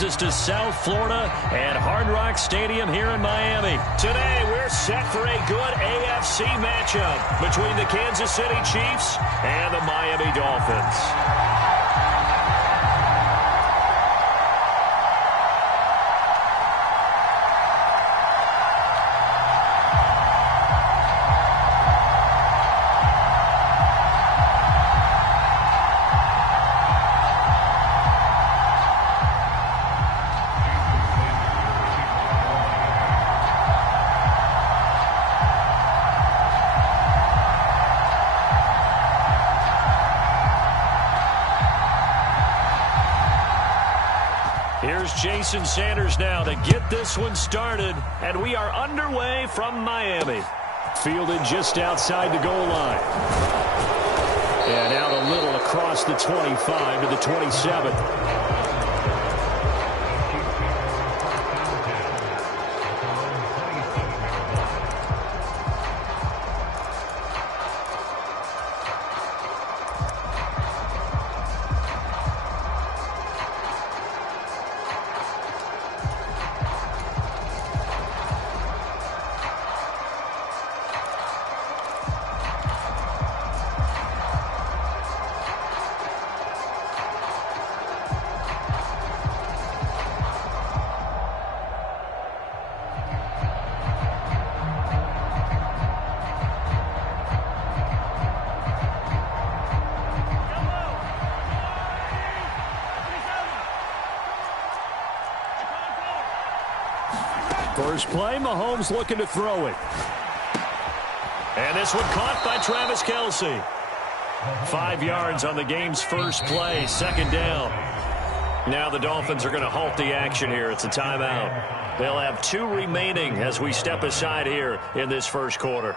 brings us to South Florida at Hard Rock Stadium here in Miami. Today, we're set for a good AFC matchup between the Kansas City Chiefs and the Miami Dolphins. Here's Jason Sanders now to get this one started, and we are underway from Miami. Fielded just outside the goal line. And out a little across the 25 to the 27. First play, Mahomes looking to throw it. And this one caught by Travis Kelce. 5 yards on the game's first play, second down. Now the Dolphins are going to halt the action here. It's a timeout. They'll have 2 remaining as we step aside here in this first quarter.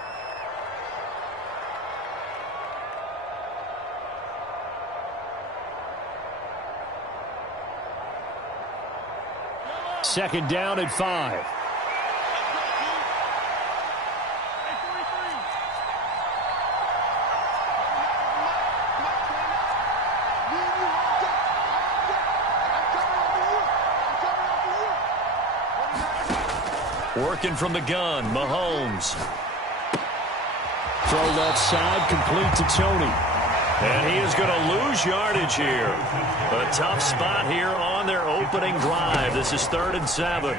Second down at 5. Working from the gun, Mahomes. Throw left side, complete to Tony. And he is going to lose yardage here. A tough spot here on their opening drive. This is 3rd and 7.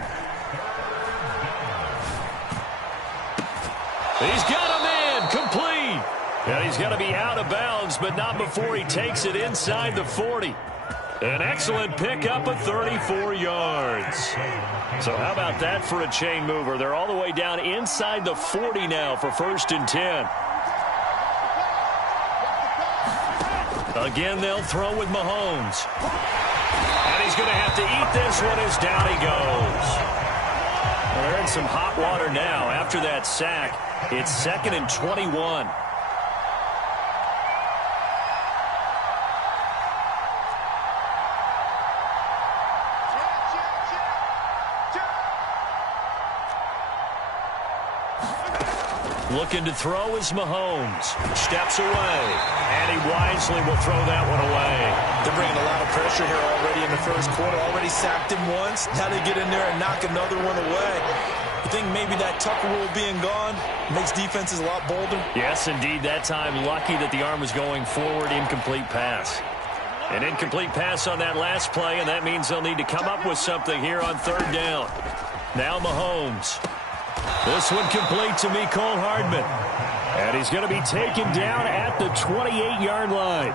He's got a man, complete. And he's going to be out of bounds, but not before he takes it inside the 40. An excellent pickup of 34 yards. So how about that for a chain mover? They're all the way down inside the 40 now for 1st and 10. Again, they'll throw with Mahomes. And he's going to have to eat this one as down he goes. Well, they're in some hot water now. After that sack, it's 2nd and 21. Looking to throw is Mahomes. Steps away. And he wisely will throw that one away. They're bringing a lot of pressure here already in the first quarter. Already sacked him once. Now they get in there and knock another one away. I think maybe that Tucker rule being gone makes defenses a lot bolder. Yes, indeed. That time, lucky that the arm was going forward. Incomplete pass. An incomplete pass on that last play, and that means they'll need to come up with something here on 3rd down. Now Mahomes. This one complete to Mecole Hardman. And he's going to be taken down at the 28-yard line.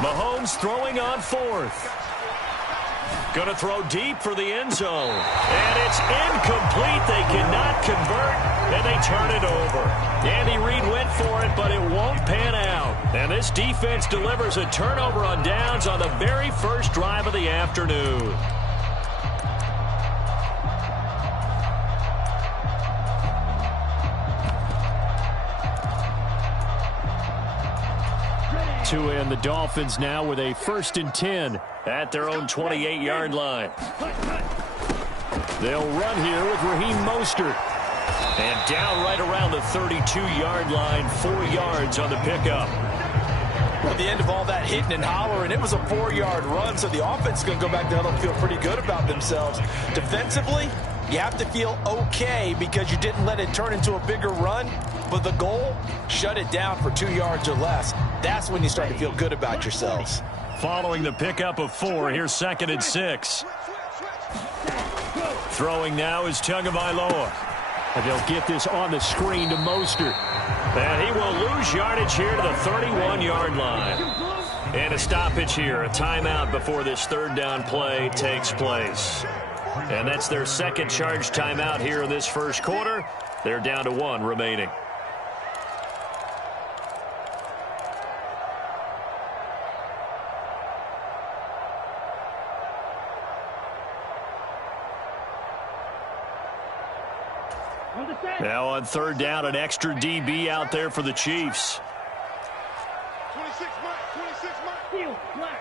Mahomes throwing on 4th. Going to throw deep for the end zone. And it's incomplete. They cannot convert, and they turn it over. Andy Reid went for it, but it won't pan out. And this defense delivers a turnover on downs on the very first drive of the afternoon. To end the Dolphins now with a 1st and 10 at their own 28-yard line. They'll run here with Raheem Mostert. And down right around the 32-yard line, 4 yards on the pickup. At the end of all that hitting and hollering, it was a 4-yard run, so the offense is going to go back to huddle and feel pretty good about themselves. Defensively, you have to feel okay because you didn't let it turn into a bigger run, but the goal, shut it down for 2 yards or less. That's when you start to feel good about yourselves. Following the pickup of 4, here's 2nd and 6. Throwing now is Tagovailoa. And they'll get this on the screen to Mostert. And he will lose yardage here to the 31-yard line. And a stoppage here, a timeout before this 3rd down play takes place. And that's their 2nd charge timeout here in this 1st quarter. They're down to 1 remaining. Now on 3rd down, an extra DB out there for the Chiefs. 26 mark, 26 mark. Field, black.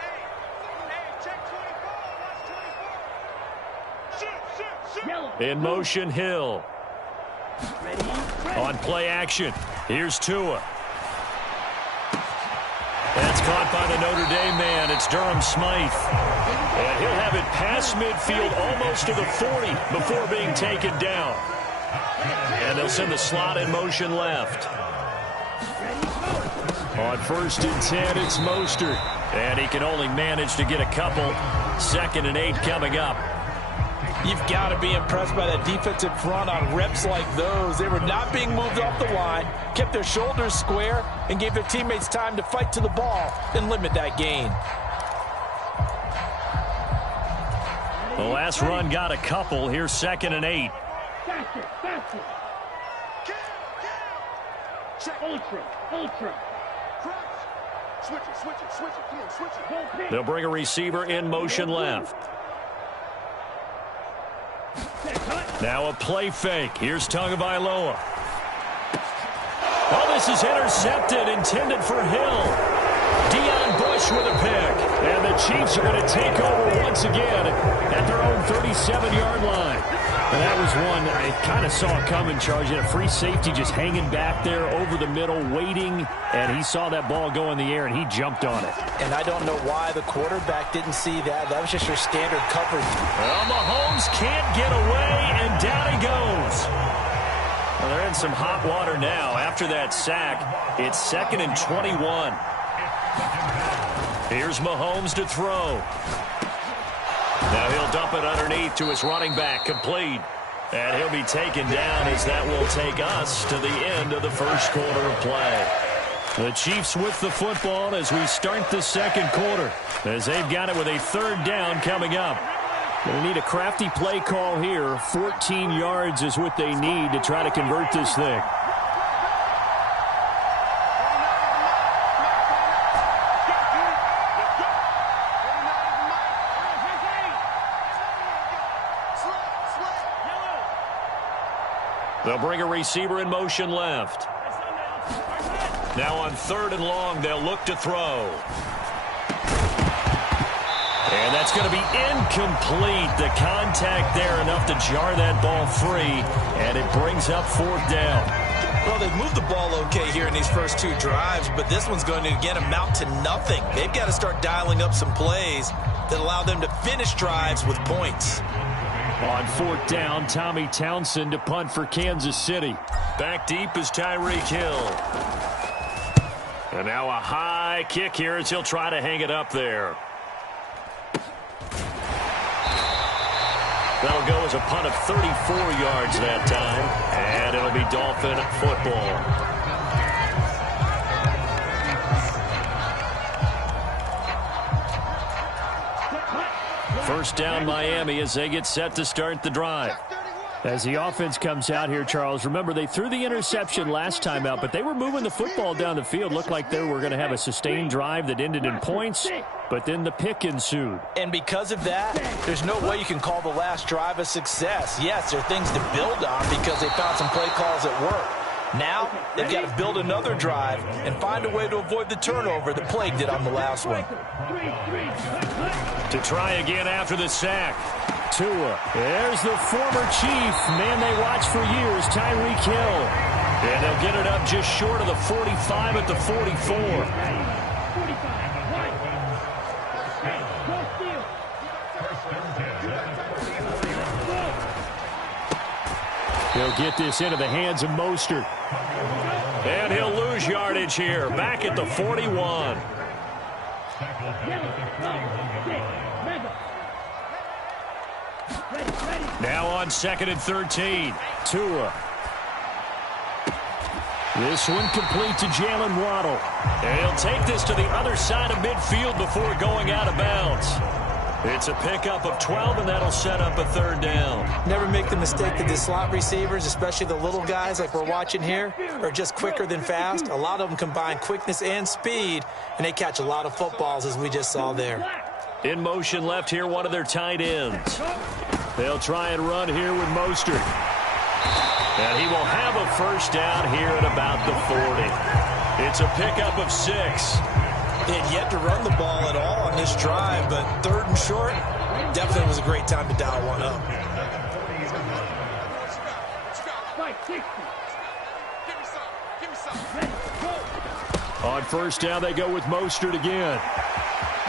Hey, check 24, watch 24. Shoot. In motion, Hill. On play action, here's Tua. That's caught by the Notre Dame man. It's Durham Smythe. And he'll have it past midfield almost to the 40 before being taken down. And they'll send the slot in motion left. On 1st and 10, it's Mostert. And he can only manage to get a couple. 2nd and 8 coming up. You've got to be impressed by that defensive front on reps like those. They were not being moved off the line, kept their shoulders square, and gave their teammates time to fight to the ball and limit that gain. The last run got a couple. Here's 2nd and 8. Faster. Ultra. Switch it. Come on, switch it. They'll bring a receiver in motion left. Now a play fake. Here's Tagovailoa. Oh, this is intercepted, intended for Hill. Deion Bush with a pick. And the Chiefs are going to take over once again at their own 37-yard line. And that was one I kind of saw coming, Charles. You had a free safety just hanging back there over the middle, waiting, and he saw that ball go in the air, and he jumped on it. And I don't know why the quarterback didn't see that. That was just your standard coverage. Well, Mahomes can't get away, and down he goes. Well, they're in some hot water now. After that sack, it's 2nd and 21. Here's Mahomes to throw. Now he'll dump it underneath to his running back, complete. And he'll be taken down as that will take us to the end of the 1st quarter of play. The Chiefs with the football as we start the 2nd quarter, as they've got it with a 3rd down coming up. They need a crafty play call here. 14 yards is what they need to try to convert this thing. They'll bring a receiver in motion left. Now on 3rd and long, they'll look to throw. And that's going to be incomplete. The contact there enough to jar that ball free, and it brings up 4th down. Well, they've moved the ball okay here in these first 2 drives, but this one's going to, again, amount to nothing. They've got to start dialing up some plays that allow them to finish drives with points. On 4th down, Tommy Townsend to punt for Kansas City. Back deep is Tyreek Hill. And now a high kick here as he'll try to hang it up there. That'll go as a punt of 34 yards that time. And it'll be Dolphin football. First down Miami as they get set to start the drive. As the offense comes out here, Charles, remember they threw the interception last time out, but they were moving the football down the field. Looked like they were going to have a sustained drive that ended in points, but then the pick ensued. And because of that, there's no way you can call the last drive a success. Yes, there are things to build on because they found some play calls that work. Now, they've got to build another drive and find a way to avoid the turnover that plagued it on the last one. To try again after the sack. Tua. There's the former Chief, man they watched for years, Tyreek Hill. And they'll get it up just short of the 45 at the 44. He'll get this into the hands of Mostert. And he'll lose yardage here, back at the 41. Now on 2nd and 13. Tua. This one complete to Jalen Waddle. And he'll take this to the other side of midfield before going out of bounds. It's a pickup of 12, and that'll set up a 3rd down. Never make the mistake that the slot receivers, especially the little guys like we're watching here, are just quicker than fast. A lot of them combine quickness and speed, and they catch a lot of footballs, as we just saw there. In motion left here, one of their tight ends. They'll try and run here with Mostert. And he will have a 1st down here at about the 40. It's a pickup of 6. He had yet to run the ball at all on this drive, but 3rd and short, definitely was a great time to dial one up. On 1st down, they go with Mostert again.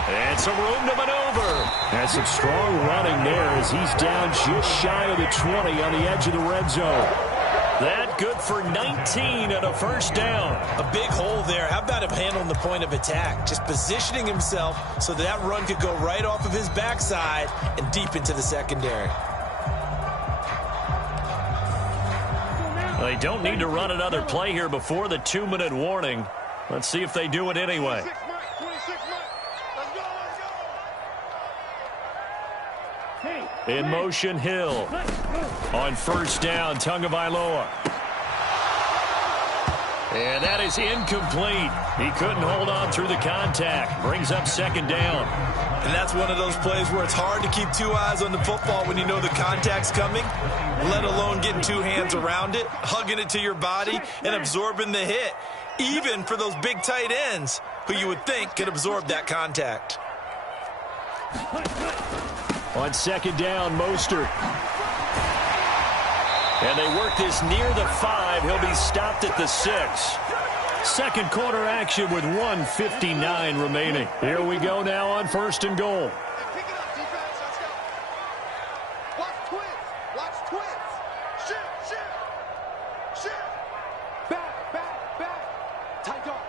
And some room to maneuver. That's some strong running there as he's down just shy of the 20 on the edge of the red zone. That good for 19 and a 1st down. A big hole there. How about him handling the point of attack? Just positioning himself so that run could go right off of his backside and deep into the secondary. They don't need to run another play here before the 2-minute warning. Let's see if they do it anyway. 26 months. Let's go. In motion, Hill. On 1st down, Tagovailoa. And that is incomplete. He couldn't hold on through the contact. Brings up 2nd down. And that's one of those plays where it's hard to keep 2 eyes on the football when you know the contact's coming, let alone getting 2 hands around it, hugging it to your body, and absorbing the hit, even for those big tight ends who you would think could absorb that contact. On 2nd down, Mostert. And they work this near the 5. He'll be stopped at the 6. 2nd quarter action with 1:59 remaining. Here we go now on 1st and goal. Pick it up, defense. Let's go. Watch twins. Shift. Back. Tight dog.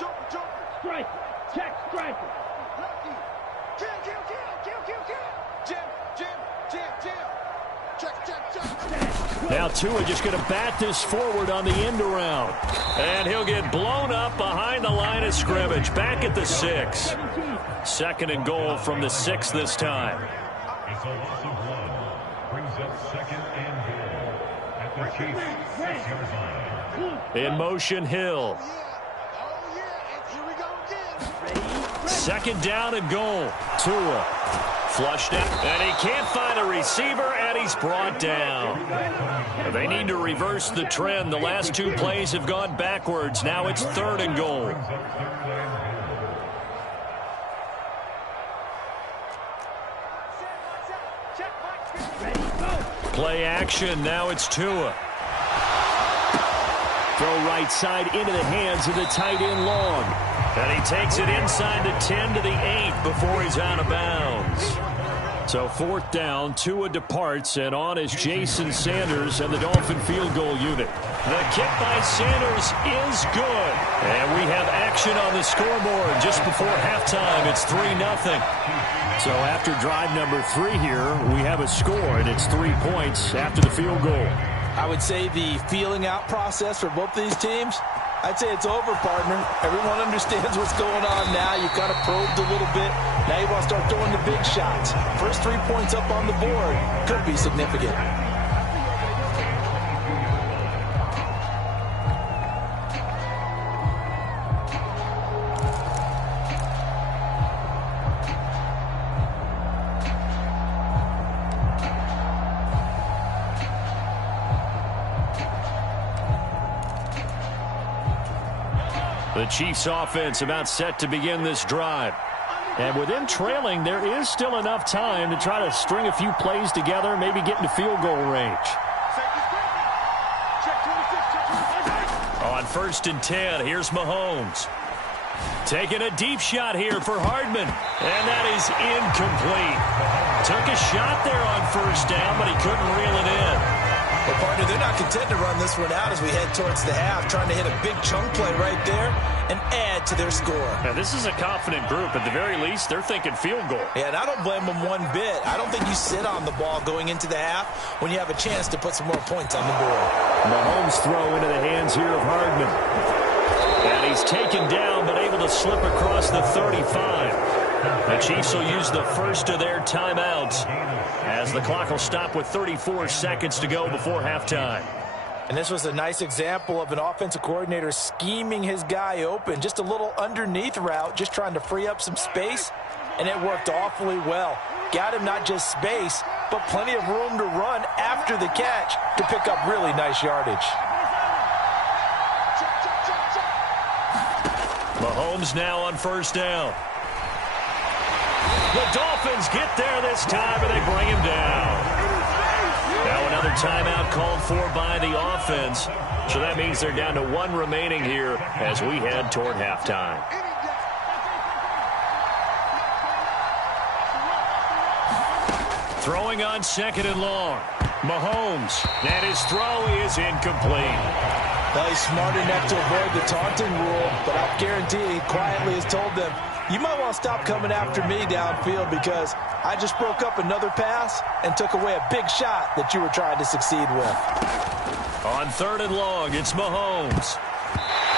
Joker. Striker. Check striker. Lucky. Kill. Jim. Check. Now Tua just going to bat this forward on the end around. And he'll get blown up behind the line of scrimmage. Back at the 6. 2nd and goal from the 6 this time. It's a loss of 1. Brings up 2nd and goal at the Chiefs 6-yard line. In motion, Hill. Oh, yeah. And here we go again. 2nd down and goal. Tua. Flushed out, and he can't find a receiver, and he's brought down. They need to reverse the trend. The last 2 plays have gone backwards. Now it's 3rd and goal. Play action. Now it's Tua. Throw right side into the hands of the tight end Long. And he takes it inside the 10 to the 8 before he's out of bounds. So 4th down, Tua departs, and on is Jason Sanders and the Dolphin field goal unit. The kick by Sanders is good. And we have action on the scoreboard just before halftime. It's 3-0. So after drive number 3 here, we have a score, and it's 3 points after the field goal. I would say the feeling out process for both these teams, I'd say it's over, partner. Everyone understands what's going on now. You've kind of probed a little bit. Now you want to start throwing the big shots. First 3 points up on the board could be significant. The Chiefs offense about set to begin this drive. And with them trailing, there is still enough time to try to string a few plays together, maybe get into field goal range. 1st and 10. Here's Mahomes. Taking a deep shot here for Hardman. And that is incomplete. Took a shot there on 1st down, but he couldn't reel it in. Well, partner, they're not content to run this one out as we head towards the half, trying to hit a big chunk play right there and add to their score. Now, this is a confident group. At the very least, they're thinking field goal. Yeah, and I don't blame them one bit. I don't think you sit on the ball going into the half when you have a chance to put some more points on the board. Mahomes throw into the hands here of Hardman. And he's taken down, but able to slip across the 35. The Chiefs will use the first of their timeouts as the clock will stop with 34 seconds to go before halftime. And this was a nice example of an offensive coordinator scheming his guy open. Just a little underneath route, just trying to free up some space, and it worked awfully well. Got him not just space, but plenty of room to run after the catch to pick up really nice yardage. Mahomes now on 1st down. The Dolphins get there this time, and they bring him down. Now another timeout called for by the offense. So that means they're down to 1 remaining here as we head toward halftime. Throwing on 2nd and long. Mahomes. And his throw is incomplete. Well, he's smart enough to avoid the taunting rule, but I guarantee he quietly has told them, you might want to stop coming after me downfield because I just broke up another pass and took away a big shot that you were trying to succeed with. On 3rd and long, it's Mahomes.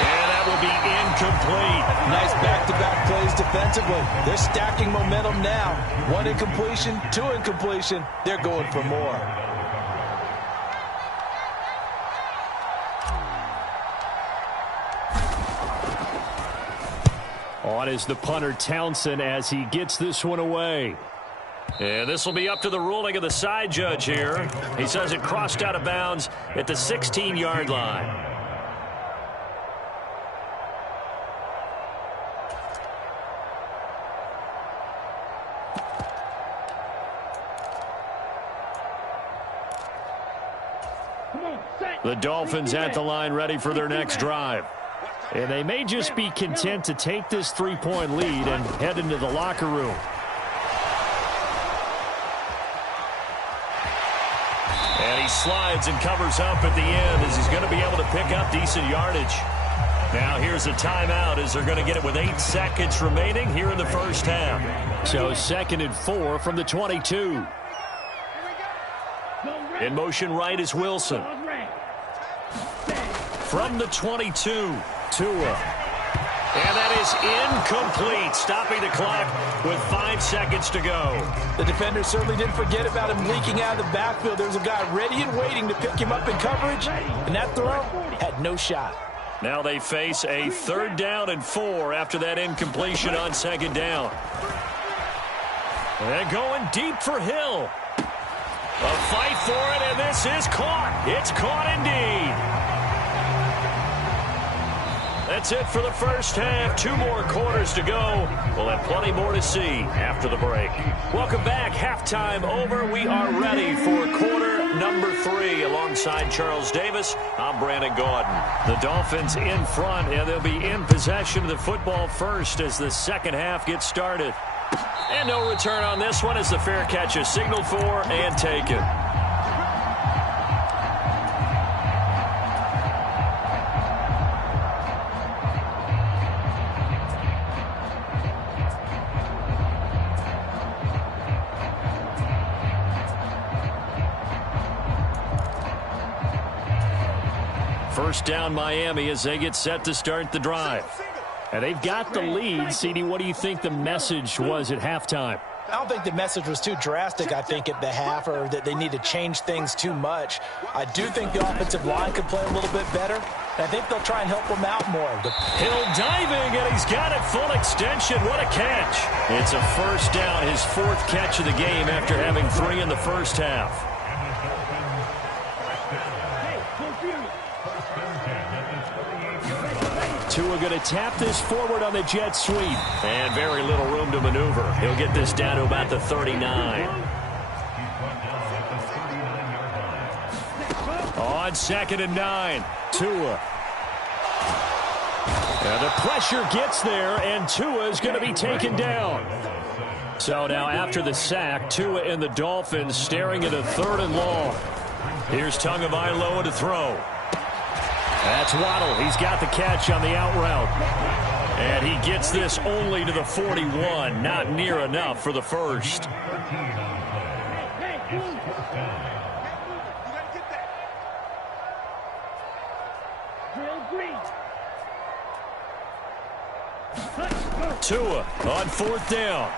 And that will be incomplete. Nice back-to-back plays defensively. They're stacking momentum now. 1 incompletion, 2 incompletion. They're going for more. On is the punter Townsend as he gets this one away. And this will be up to the ruling of the side judge here. He says it crossed out of bounds at the 16-yard line. The Dolphins at the line ready for their next drive. And they may just be content to take this 3-point lead and head into the locker room. And he slides and covers up at the end as he's going to be able to pick up decent yardage. Now here's a timeout as they're going to get it with 8 seconds remaining here in the 1st half. So 2nd and 4 from the 22. In motion right is Wilson. From the 22. Tua. And that is incomplete, stopping the clock with 5 seconds to go. The defender certainly didn't forget about him leaking out of the backfield. There was a guy ready and waiting to pick him up in coverage, and that throw had no shot. Now they face a 3rd down and 4 after that incompletion on 2nd down. And going deep for Hill. A fight for it, and this is caught. It's caught indeed. That's it for the 1st half. 2 more quarters to go. We'll have plenty more to see after the break. Welcome back. Halftime over. We are ready for quarter number 3. Alongside Charles Davis, I'm Brandon Gaudin. The Dolphins in front, and they'll be in possession of the football first as the 2nd half gets started. And no return on this one as the fair catch is signaled for and taken. First down Miami as they get set to start the drive. And they've got the lead. CD, what do you think the message was at halftime? I don't think the message was too drastic, I think, at the half, or that they need to change things too much. I do think the offensive line could play a little bit better. And I think they'll try and help them out more. Hill diving, and he's got it full extension. What a catch. It's a 1st down, his 4th catch of the game after having 3 in the 1st half. Tua going to tap this forward on the jet sweep. And very little room to maneuver. He'll get this down to about the 39. On 2nd and 9. Tua. And the pressure gets there, and Tua is going to be taken down. So now after the sack, Tua and the Dolphins staring at a 3rd and long. Here's Tagovailoa to throw. That's Waddle. He's got the catch on the out route. And he gets this only to the 41. Not near enough for the first. Tua on 4th down.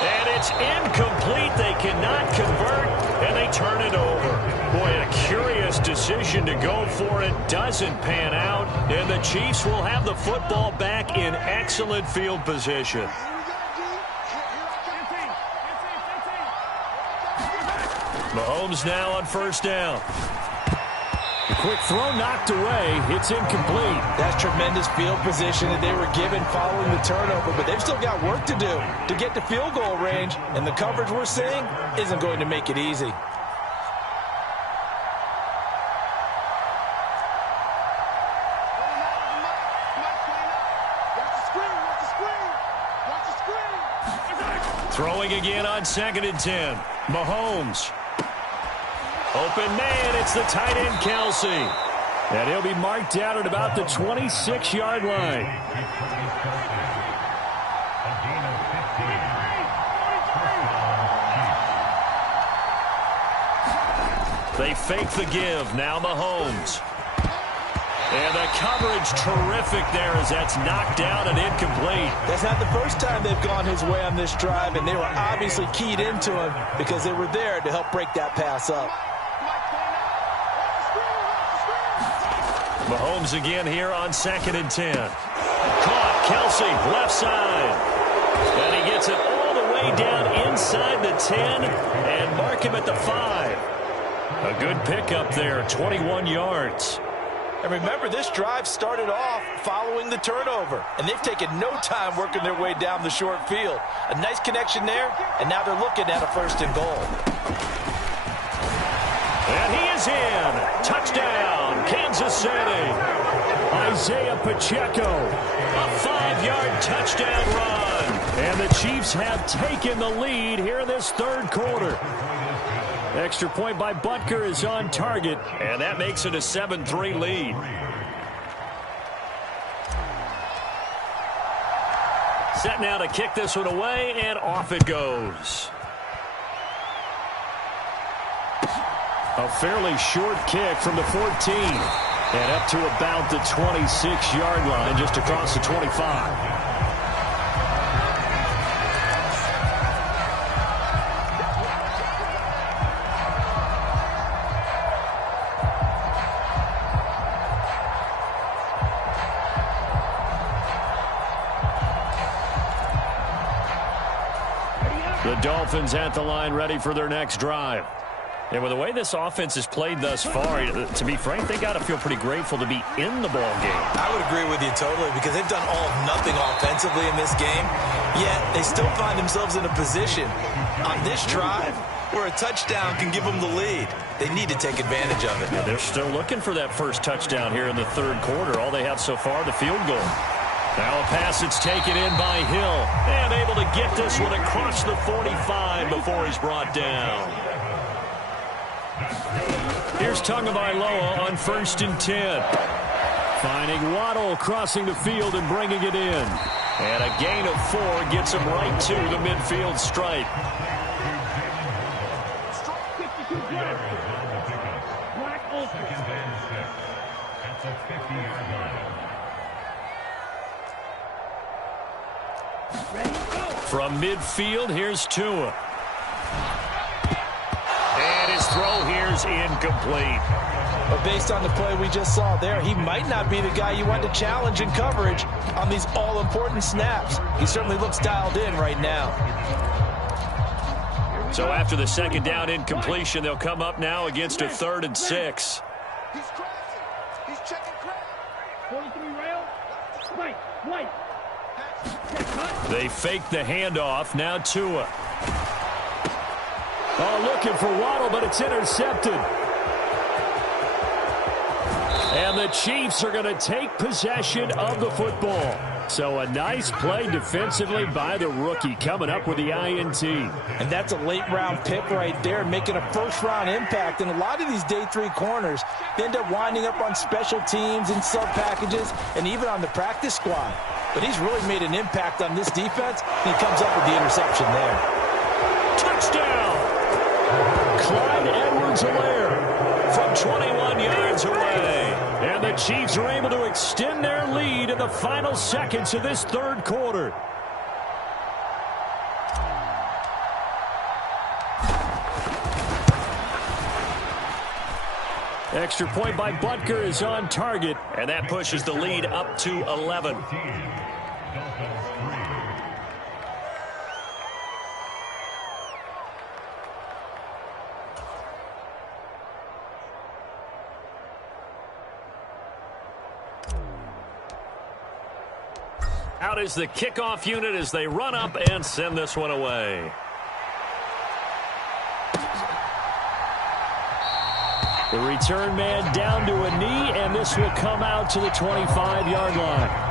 And it's incomplete. They cannot convert, and they turn it over. Boy, a curious decision to go for it. Doesn't pan out, and the Chiefs will have the football back in excellent field position. Mahomes now on 1st down. The quick throw knocked away. It's incomplete. That's tremendous field position that they were given following the turnover, but they've still got work to do to get to field goal range, and the coverage we're seeing isn't going to make it easy. Throwing again on 2nd and 10. Mahomes. Open man, it's the tight end, Kelce. And he'll be marked down at about the 26-yard line. They fake the give. Now Mahomes. And the coverage terrific there as that's knocked down and incomplete. That's not the first time they've gone his way on this drive, and they were obviously keyed into him because they were there to help break that pass up. Mahomes again here on 2nd and 10. Caught. Kelce, left side. And he gets it all the way down inside the 10 and mark him at the 5. A good pickup there, 21 yards. And remember, this drive started off following the turnover, and they've taken no time working their way down the short field. A nice connection there, and now they're looking at a 1st and goal. And he is in. Touchdown, Kansas City. Isaiah Pacheco. A 5-yard touchdown run. And the Chiefs have taken the lead here in this 3rd quarter. Extra point by Butker is on target. And that makes it a 7-3 lead. Set now to kick this one away, and off it goes. A fairly short kick from the 14. And up to about the 26-yard line, just across the 25. The Dolphins at the line, ready for their next drive. And with the way this offense has played thus far, to be frank, they got to feel pretty grateful to be in the ball game. I would agree with you totally, because they've done all of nothing offensively in this game, yet they still find themselves in a position on this drive where a touchdown can give them the lead. They need to take advantage of it. Yeah, they're still looking for that first touchdown here in the 3rd quarter. All they have so far, the field goal. Now a pass that's taken in by Hill, and able to get this one across the 45 before he's brought down. Here's Tagovailoa on 1st and 10. Finding Waddle crossing the field and bringing it in. And a gain of 4 gets him right to the midfield stripe. From midfield, here's Tua. And his throw here's incomplete. But based on the play we just saw there, he might not be the guy you want to challenge in coverage on these all-important snaps. He certainly looks dialed in right now. So after the 2nd down incompletion, they'll come up now against a 3rd and 6. He's crossing. He's checking crowd. 43 rail. Right. Right. They fake the handoff. Now Tua. Oh, looking for Waddle, but it's intercepted. And the Chiefs are going to take possession of the football. So a nice play defensively by the rookie coming up with the INT. And that's a late-round pick right there, making a first-round impact. And a lot of these day 3 corners end up winding up on special teams and sub-packages and even on the practice squad. But he's really made an impact on this defense, and he comes up with the interception there. Touchdown! Clyde Edwards-Helaire from 21 yards away. And the Chiefs are able to extend their lead in the final seconds of this third quarter. Extra point by Butker is on target. And that pushes the lead up to 11. Out is the kickoff unit as they run up and send this one away. The return man down to a knee, and this will come out to the 25-yard line.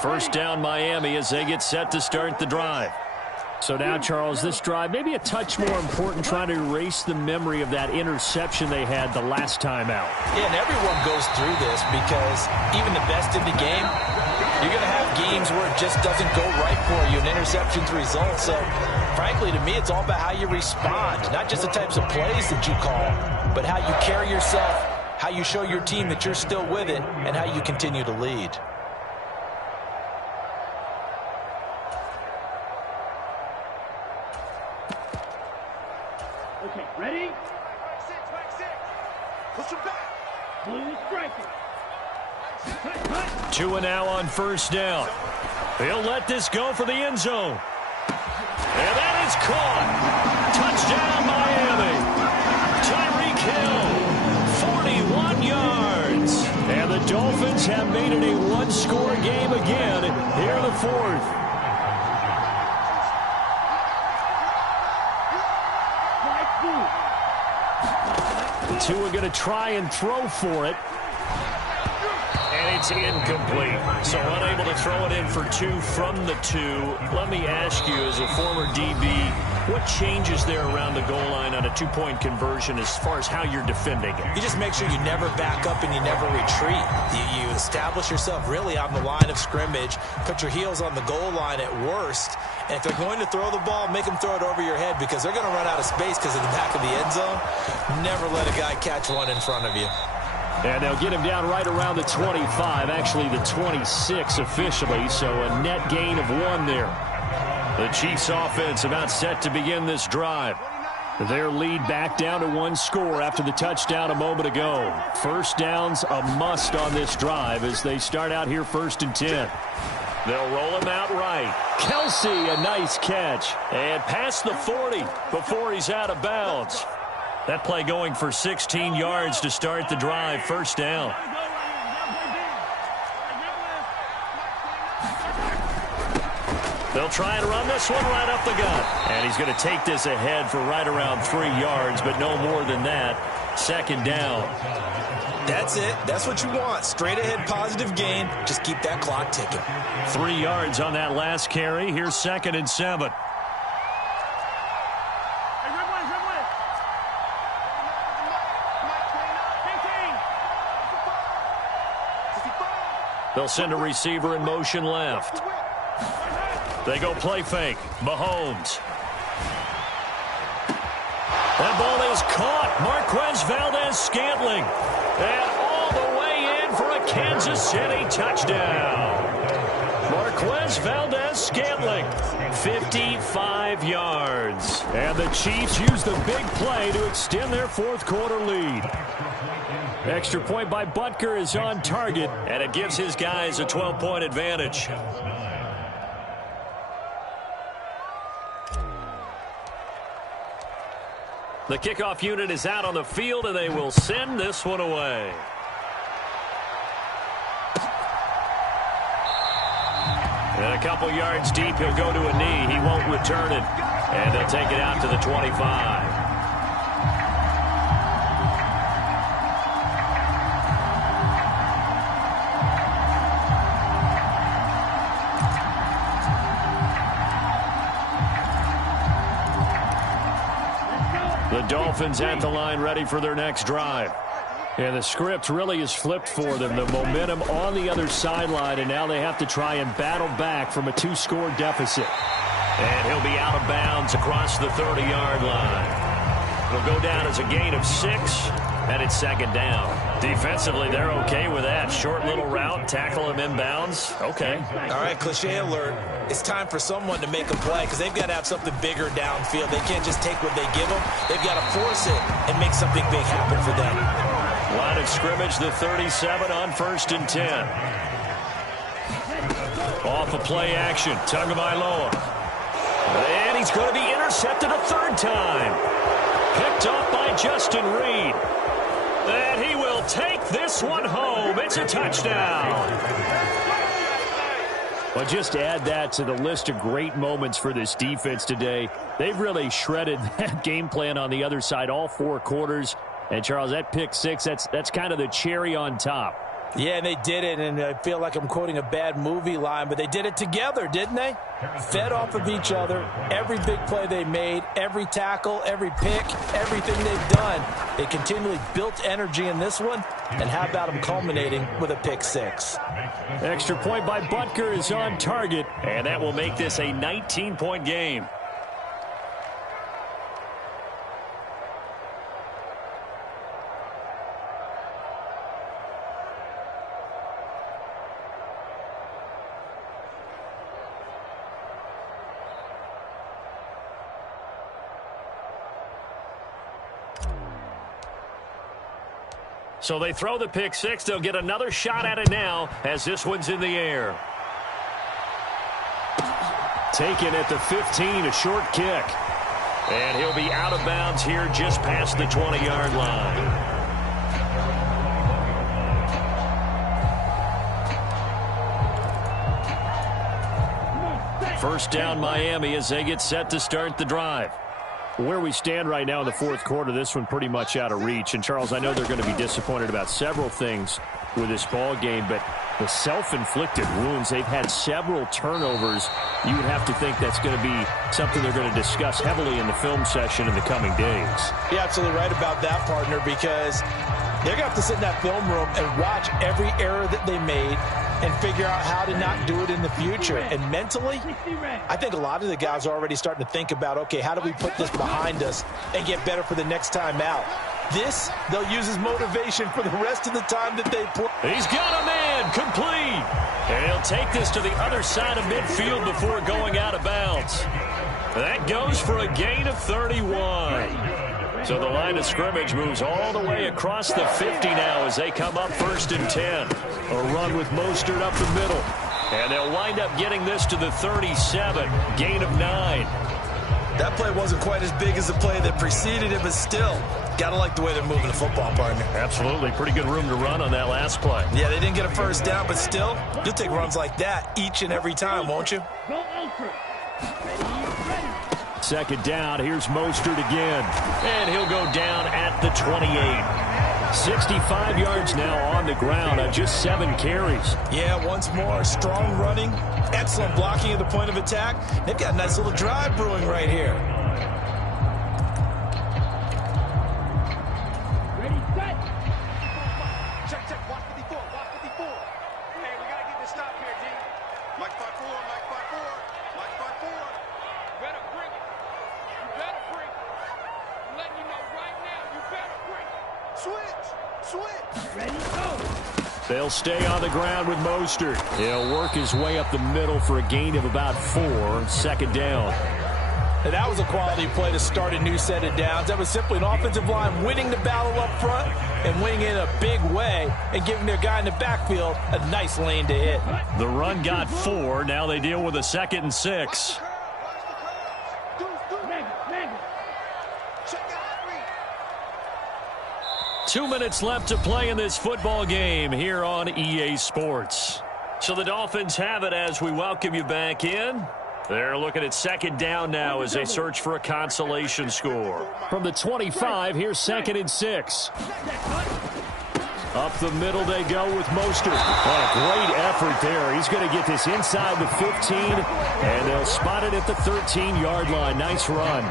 First down Miami as they get set to start the drive. So now, Charles, this drive maybe a touch more important, trying to erase the memory of that interception they had the last time out. Yeah, and everyone goes through this because even the best in the game, you're going to have games where it just doesn't go right for you, and interceptions result. So, frankly, to me, it's all about how you respond, not just the types of plays that you call, but how you carry yourself, how you show your team that you're still with it, and how you continue to lead. Okay, ready? Push him back. Blue striker. Tua now on first down. He'll let this go for the end zone. And that is caught. Touchdown, Miami. Tyreek Hill, 41 yards. And the Dolphins have made it a one-score game again here in the fourth. Tua going to try and throw for it. And it's incomplete. So unable to throw it in for 2 from the 2. Let me ask you, as a former DB, what changes there around the goal line on a 2-point conversion as far as how you're defending it? You just make sure you never back up and you never retreat. You establish yourself really on the line of scrimmage, put your heels on the goal line at worst, and if they're going to throw the ball, make them throw it over your head because they're going to run out of space because of the back of the end zone. Never let a guy catch one in front of you. And they'll get him down right around the 25, actually the 26 officially, so a net gain of 1 there. The Chiefs offense about set to begin this drive. Their lead back down to 1 score after the touchdown a moment ago. First down's a must on this drive as they start out here 1st and 10. They'll roll him out right. Kelsey, a nice catch. And past the 40 before he's out of bounds. That play going for 16 yards to start the drive. First down. They'll try and run this one right up the gut. And he's going to take this ahead for right around 3 yards, but no more than that. Second down. That's it. That's what you want. Straight ahead positive gain. Just keep that clock ticking. 3 yards on that last carry. Here's 2nd and 7. They'll send a receiver in motion left. They go play fake. Mahomes. That ball is caught. Marquez Valdes-Scantling. And all the way in for a Kansas City touchdown. Marquez Valdez-Scantling, 55 yards. And the Chiefs use the big play to extend their fourth quarter lead. Extra point by Butker is on target. And it gives his guys a 12-point advantage. The kickoff unit is out on the field, and they will send this one away. And a couple yards deep, he'll go to a knee. He won't return it. And they'll take it out to the 25. The Dolphins at the line ready for their next drive. And the script really is flipped for them. The momentum on the other sideline, and now they have to try and battle back from a 2-score deficit. And he'll be out of bounds across the 30-yard line. It'll go down as a gain of 6, and it's second down. Defensively, they're okay with that. Short little route, tackle him inbounds. Okay. All right, cliche alert. It's time for someone to make a play because they've got to have something bigger downfield. They can't just take what they give them. They've got to force it and make something big happen for them. Line of scrimmage, the 37 on 1st and 10. Off of play action, Tagovailoa. And he's going to be intercepted a third time. Picked off by Justin Reed. And he will take this one home. It's a touchdown. Well, just add that to the list of great moments for this defense today. They've really shredded that game plan on the other side all 4 quarters. And, Charles, that pick 6, that's kind of the cherry on top. Yeah, and they did it, and I feel like I'm quoting a bad movie line, but they did it together, didn't they? Fed off of each other, every big play they made, every tackle, every pick, everything they've done. They continually built energy in this one, and how about them culminating with a pick 6? Extra point by Butker is on target. And that will make this a 19-point game. So they throw the pick 6. They'll get another shot at it now as this one's in the air. Taken at the 15, a short kick. And he'll be out of bounds here just past the 20-yard line. First down Miami as they get set to start the drive. Where we stand right now in the fourth quarter, this one pretty much out of reach. And, Charles, I know they're going to be disappointed about several things with this ball game, but the self-inflicted wounds, they've had several turnovers. You would have to think that's going to be something they're going to discuss heavily in the film session in the coming days. You're absolutely right about that, partner, because they're going to have to sit in that film room and watch every error that they made and figure out how to not do it in the future. And mentally, I think a lot of the guys are already starting to think about, okay, how do we put this behind us and get better for the next time out? This, they'll use as motivation for the rest of the time that they play. He's got a man, complete. And he'll take this to the other side of midfield before going out of bounds. That goes for a gain of 31. So the line of scrimmage moves all the way across the 50 now as they come up 1st and 10. A run with Mostert up the middle. And they'll wind up getting this to the 37. Gain of 9. That play wasn't quite as big as the play that preceded it, but still, gotta like the way they're moving the football, partner. Absolutely. Pretty good room to run on that last play. Yeah, they didn't get a first down, but still, you'll take runs like that each and every time, won't you? Go ultra. Ready. Second down, here's Mostert again. And he'll go down at the 28. 65 yards now on the ground on just 7 carries. Yeah, once more, strong running, excellent blocking at the point of attack. They've got a nice little drive brewing right here. Ready, set. Check. Watch 54. Hey, we gotta get this stop here, D. Mike 5-4. Mike 5-4. Better bring it. You better bring it. I'm letting you know right now, you better bring it. Switch. Ready, go. They'll stay on the ground with Mostert. He'll work his way up the middle for a gain of about 4. Second down. And that was a quality play to start a new set of downs. That was simply an offensive line winning the battle up front and winning in a big way and giving their guy in the backfield a nice lane to hit. The run got 4. Now they deal with a 2nd and 6. 2 minutes left to play in this football game here on EA Sports. So the Dolphins have it as we welcome you back in. They're looking at 2nd down now as they search for a consolation score. From the 25, here's 2nd and 6. Up the middle they go with Mostert. Oh, great effort there. He's going to get this inside the 15, and they'll spot it at the 13-yard line. Nice run.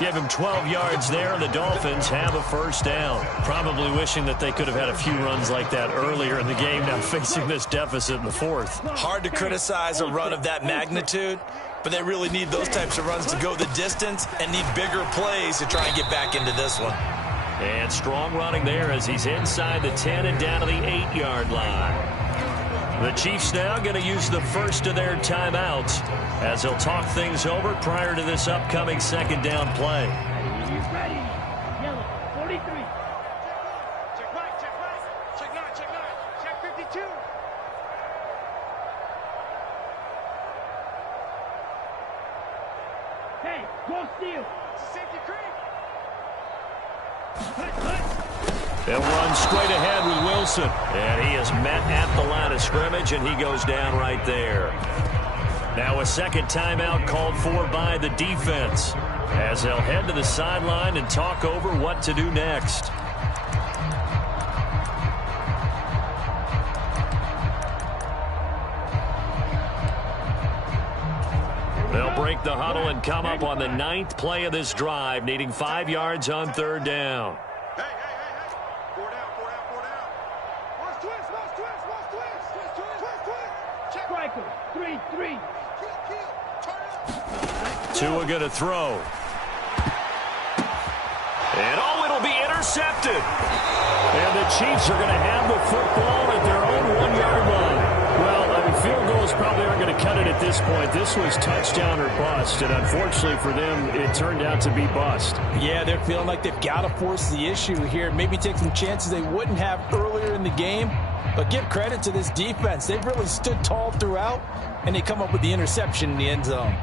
Give him 12 yards there, and the Dolphins have a 1st down. Probably wishing that they could have had a few runs like that earlier in the game, now facing this deficit in the 4th. Hard to criticize a run of that magnitude, but they really need those types of runs to go the distance and need bigger plays to try and get back into this one. And strong running there as he's inside the 10 and down to the 8-yard line. The Chiefs now going to use the first of their timeouts as they'll talk things over prior to this upcoming 2nd down play. Ready. Yellow, 43. Check right, check right. Check 9, check 9. Check 52. Hey, go steal. Safety creek. They'll run straight ahead with Wilson. And he is met at the line of scrimmage, and he goes down right there. Now a 2nd timeout called for by the defense as they'll head to the sideline and talk over what to do next. They'll break the huddle and come up on the 9th play of this drive, needing 5 yards on 3rd down. Hey. 4 down, 4 down, 4 down. Watch twist, watch twist, watch twist. Twist. Check. Striker, 3-3. Kill. Turn up. Tua going to throw. And it'll be intercepted. And the Chiefs are going to have the football at their own 1-yard line. Well, field goals probably aren't going to cut it at this point. This was touchdown or bust, and unfortunately for them, it turned out to be bust. Yeah, they're feeling like they've got to force the issue here. Maybe take some chances they wouldn't have earlier in the game. But give credit to this defense. They've really stood tall throughout, and they come up with the interception in the end zone.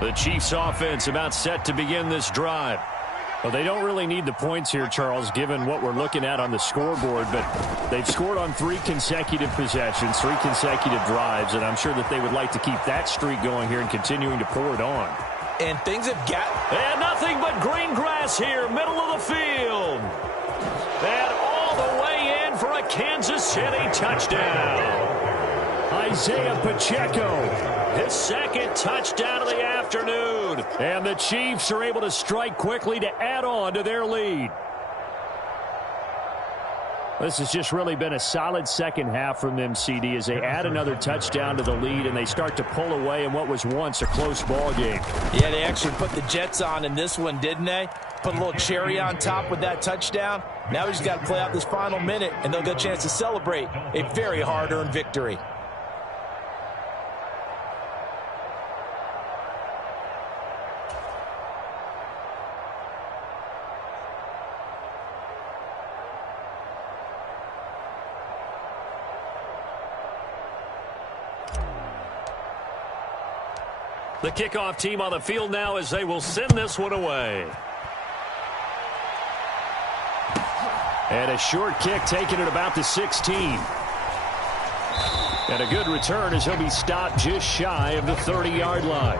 The Chiefs offense about set to begin this drive. Well, they don't really need the points here, Charles, given what we're looking at on the scoreboard, but they've scored on 3 consecutive possessions, 3 consecutive drives, and I'm sure that they would like to keep that streak going here and continuing to pour it on. And things have got... And nothing but green grass here, middle of the field. And all the way in for a Kansas City touchdown. Isaiah Pacheco. His 2nd touchdown of the afternoon. And the Chiefs are able to strike quickly to add on to their lead. This has just really been a solid second half from them, CD, as they add another touchdown to the lead and they start to pull away in what was once a close ball game. Yeah, they actually put the Jets on in this one, didn't they? Put a little cherry on top with that touchdown. Now we just got to play out this final minute, and they'll get a chance to celebrate a very hard-earned victory. The kickoff team on the field now as they will send this one away. And a short kick taken at about the 16. And a good return as he'll be stopped just shy of the 30-yard line.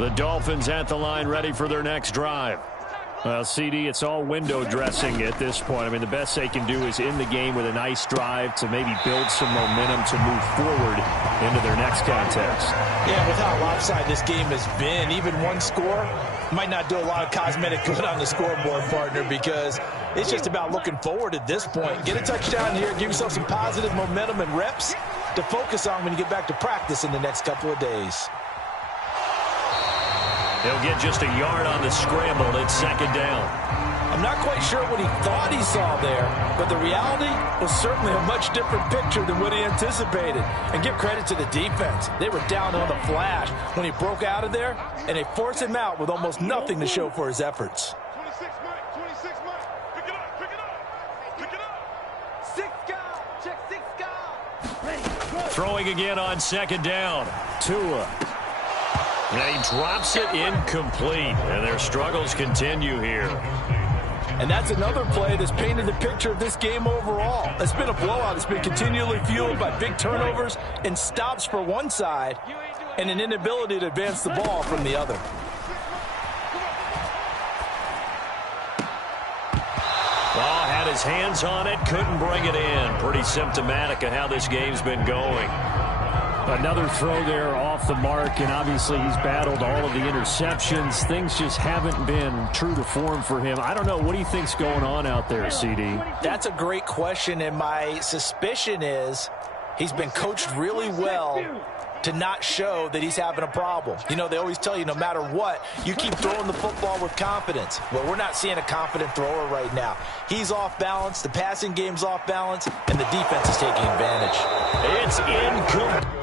The Dolphins at the line ready for their next drive. Well, CD, it's all window dressing at this point. I mean, the best they can do is in the game with a nice drive to maybe build some momentum to move forward into their next contest. Yeah, with how lopsided this game has been, even one score might not do a lot of cosmetic good on the scoreboard, partner, because it's just about looking forward at this point. Get a touchdown here, give yourself some positive momentum and reps to focus on when you get back to practice in the next couple of days. He'll get just a yard on the scramble. It's second down. I'm not quite sure what he thought he saw there, but the reality was certainly a much different picture than what he anticipated. And give credit to the defense. They were down on the flash when he broke out of there, and they forced him out with almost nothing to show for his efforts. 26 Mike. Pick it up. Pick it up. 6 guard. Check 6 guard. Ready, go. Throwing again on second down. Tua. And he drops it incomplete. And their struggles continue here. And that's another play that's painted the picture of this game overall. It's been a blowout. It's been continually fueled by big turnovers and stops for one side and an inability to advance the ball from the other. Ball had his hands on it, couldn't bring it in. Pretty symptomatic of how this game's been going. Another throw there off the mark, and obviously he's battled all of the interceptions. Things just haven't been true to form for him. I don't know. What do you think's going on out there, CD? That's a great question, and my suspicion is he's been coached really well to not show that he's having a problem. You know, they always tell you no matter what, you keep throwing the football with confidence. Well, we're not seeing a confident thrower right now. He's off balance, the passing game's off balance, and the defense is taking advantage. It's incomplete.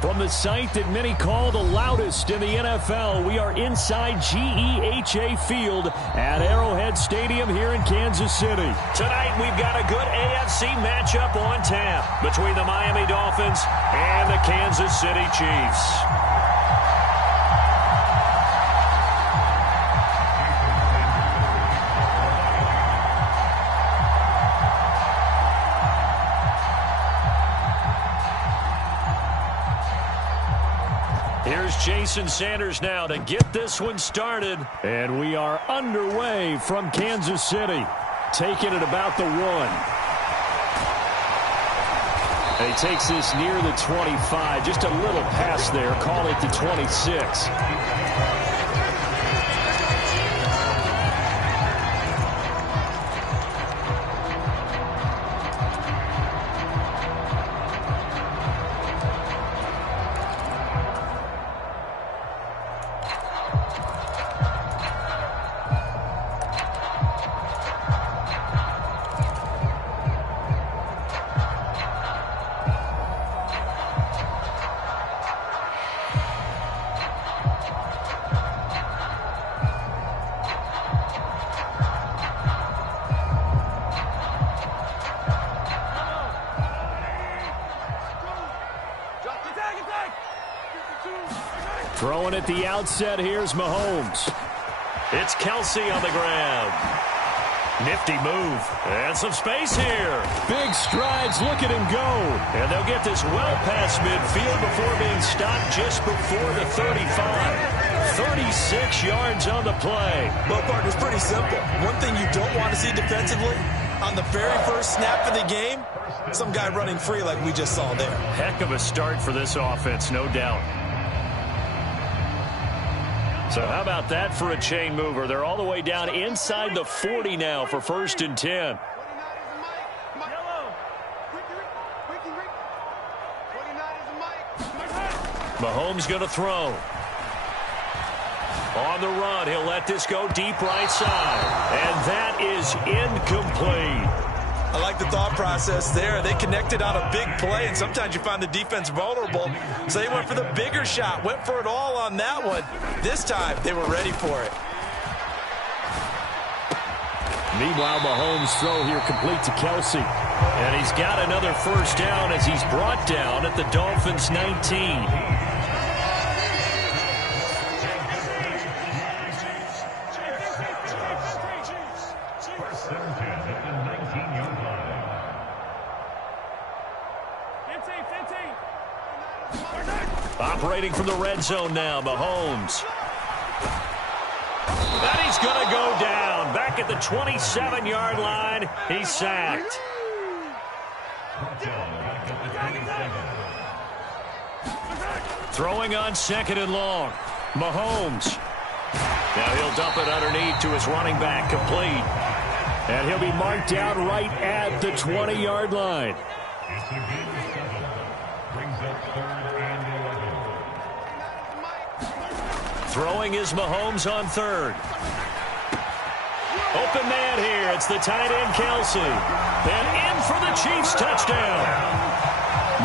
From the site that many call the loudest in the NFL, we are inside GEHA Field at Arrowhead Stadium here in Kansas City. Tonight, we've got a good AFC matchup on tap between the Miami Dolphins and the Kansas City Chiefs. Here's Jason Sanders now to get this one started. And we are underway from Kansas City. Taking it about the 1. And he takes this near the 25. Just a little pass there. Call it the 26. Throwing at the outset, here's Mahomes. It's Kelce on the grab. Nifty move. And some space here. Big strides. Look at him go. And they'll get this well past midfield before being stopped just before the 35. 36 yards on the play. Well, Bart, it's pretty simple. One thing you don't want to see defensively, on the very first snap of the game, some guy running free like we just saw there. Heck of a start for this offense, no doubt. So how about that for a chain mover? They're all the way down inside the 40 now for 1st and 10. Mahomes going to throw. On the run, he'll let this go deep right side. And that is incomplete. I like the thought process there. They connected on a big play, and sometimes you find the defense vulnerable. So they went for the bigger shot, went for it all on that one. This time, they were ready for it. Meanwhile, Mahomes' throw here complete to Kelce. And he's got another first down as he's brought down at the Dolphins' 19. Operating from the red zone now, Mahomes. And he's going to go down. Back at the 27-yard line. He's sacked. Throwing on 2nd and long. Mahomes. Now he'll dump it underneath to his running back, complete. And he'll be marked down right at the 20-yard line. It's a game of 7. Brings up 3rd and 11. Throwing is Mahomes on 3rd. Open man here. It's the tight end, Kelce. And in for the Chiefs touchdown.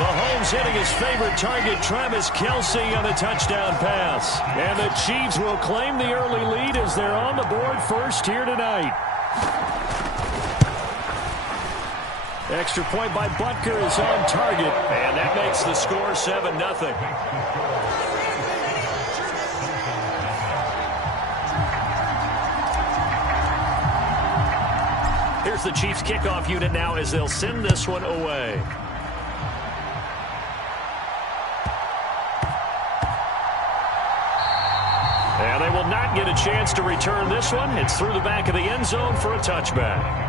Mahomes hitting his favorite target, Travis Kelce, on the touchdown pass. And the Chiefs will claim the early lead as they're on the board first here tonight. Extra point by Butker is on target. And that makes the score 7-0. Here's the Chiefs kickoff unit now as they'll send this one away. And they will not get a chance to return this one. It's through the back of the end zone for a touchback.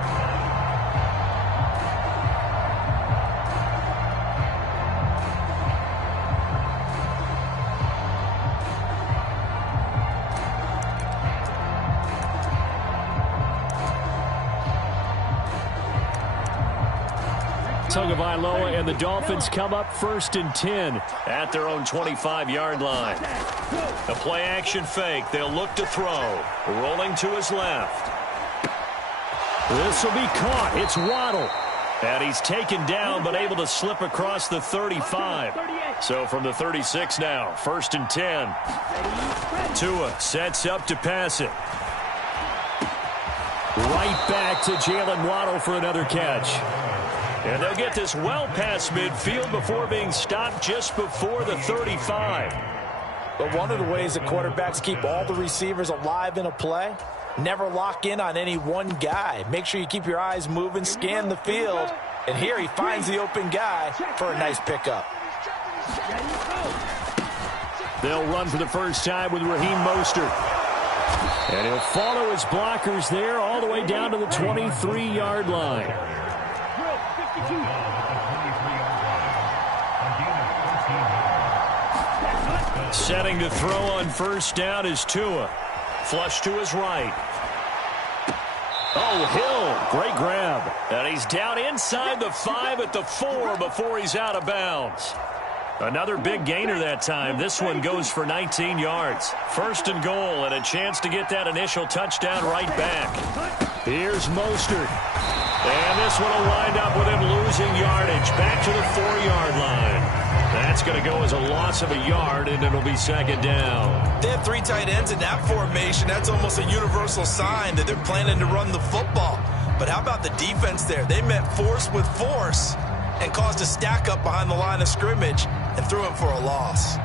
Tagovailoa and the Dolphins come up 1st and 10 at their own 25-yard line. A play-action fake. They'll look to throw. Rolling to his left. This will be caught. It's Waddle. And he's taken down but able to slip across the 35. So from the 36 now, 1st and 10. Tua sets up to pass it. Right back to Jalen Waddle for another catch. And they'll get this well past midfield before being stopped just before the 35. But one of the ways that quarterbacks keep all the receivers alive in a play, never lock in on any one guy. Make sure you keep your eyes moving, scan the field. And here he finds the open guy for a nice pickup. They'll run for the first time with Raheem Mostert. And he'll follow his blockers there all the way down to the 23-yard line. Setting to throw on first down is Tua. Flush to his right. Oh, Hill. Great grab. And he's down inside the 5 at the 4 before he's out of bounds. Another big gainer that time. This one goes for 19 yards. 1st and goal and a chance to get that initial touchdown right back. Here's Mostert. And this one will wind up with him losing yardage. Back to the 4-yard line. That's going to go as a loss of a yard, and it'll be 2nd down. They have 3 tight ends in that formation. That's almost a universal sign that they're planning to run the football. But how about the defense there? They met force with force and caused a stack up behind the line of scrimmage and threw him for a loss.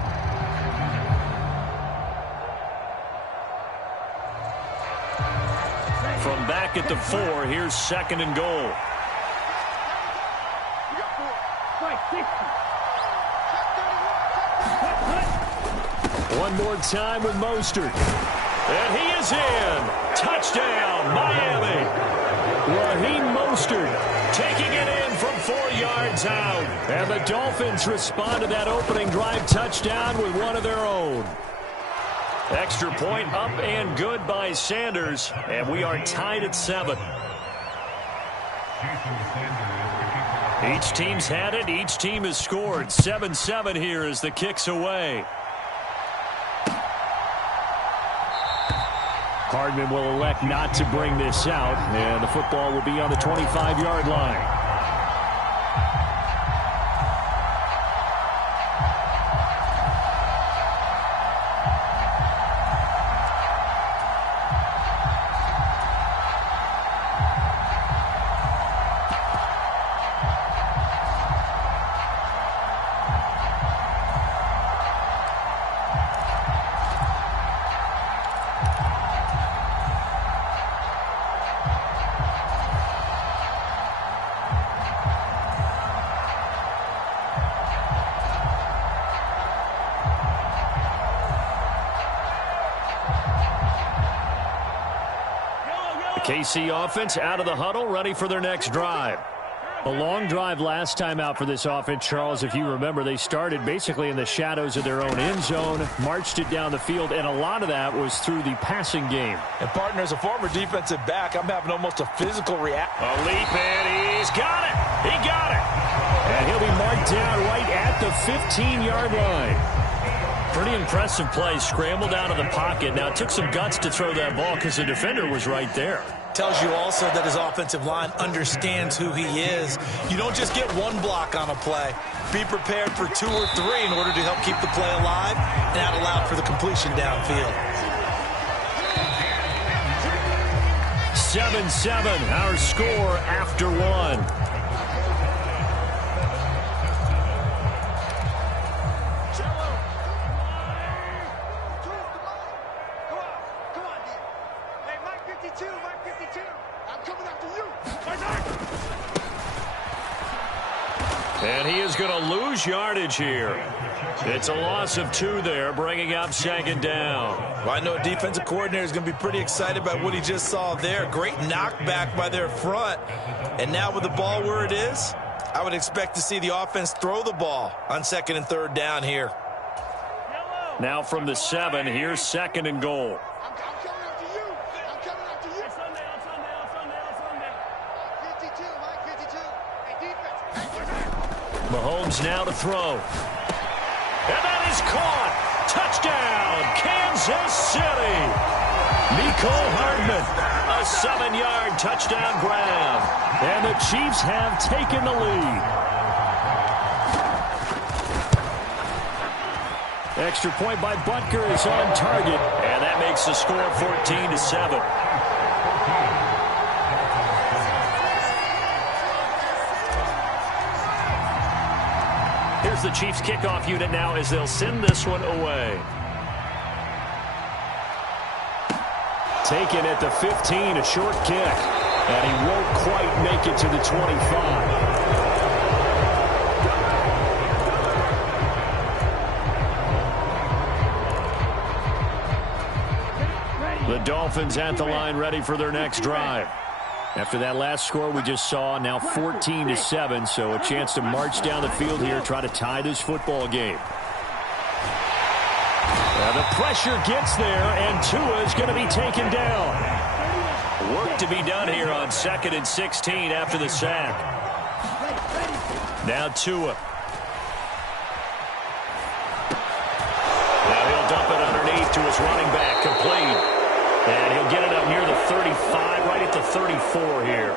from back at the 4. Here's 2nd and goal. Strike 60. One more time with Mostert. And he is in. Touchdown, Miami. Raheem Mostert taking it in from 4 yards out. And the Dolphins respond to that opening drive touchdown with one of their own. Extra point up and good by Sanders. And we are tied at 7. Each team's had it. Each team has scored. 7-7 here as the kick's away. Hardman will elect not to bring this out, and the football will be on the 25-yard line. KC offense out of the huddle, ready for their next drive. A long drive last time out for this offense, Charles. If you remember, they started basically in the shadows of their own end zone, marched it down the field, and a lot of that was through the passing game. And, partner, as a former defensive back, I'm having almost a physical reaction. A leap, and he's got it. He got it. And he'll be marked down right at the 15-yard line. Pretty impressive play. Scrambled out of the pocket. Now, it took some guts to throw that ball because the defender was right there. Tells you also that his offensive line understands who he is. You don't just get one block on a play. Be prepared for 2 or 3 in order to help keep the play alive and out loud for the completion downfield. 7-7, our score after 1. And he is going to lose yardage here. It's a loss of 2 there, bringing up 2nd down. Well, I know a defensive coordinator is going to be pretty excited about what he just saw there. Great knockback by their front. And now with the ball where it is, I would expect to see the offense throw the ball on 2nd and 3rd down here. Now from the 7, here's 2nd and goal. Mahomes now to throw. And that is caught. Touchdown, Kansas City. Mecole Hardman, a 7-yard touchdown grab. And the Chiefs have taken the lead. Extra point by Butker is on target. And that makes the score 14-7. Here's the Chiefs kickoff unit now as they'll send this one away. Taken at the 15, a short kick. And he won't quite make it to the 25. The Dolphins at the line, ready for their next drive. After that last score we just saw, now 14-7, so a chance to march down the field here, try to tie this football game. The pressure gets there, and Tua is going to be taken down. Work to be done here on 2nd and 16 after the sack. Now Tua. Now he'll dump it underneath to his running back, complete. And he'll get it up near the 35, right at the 34 here.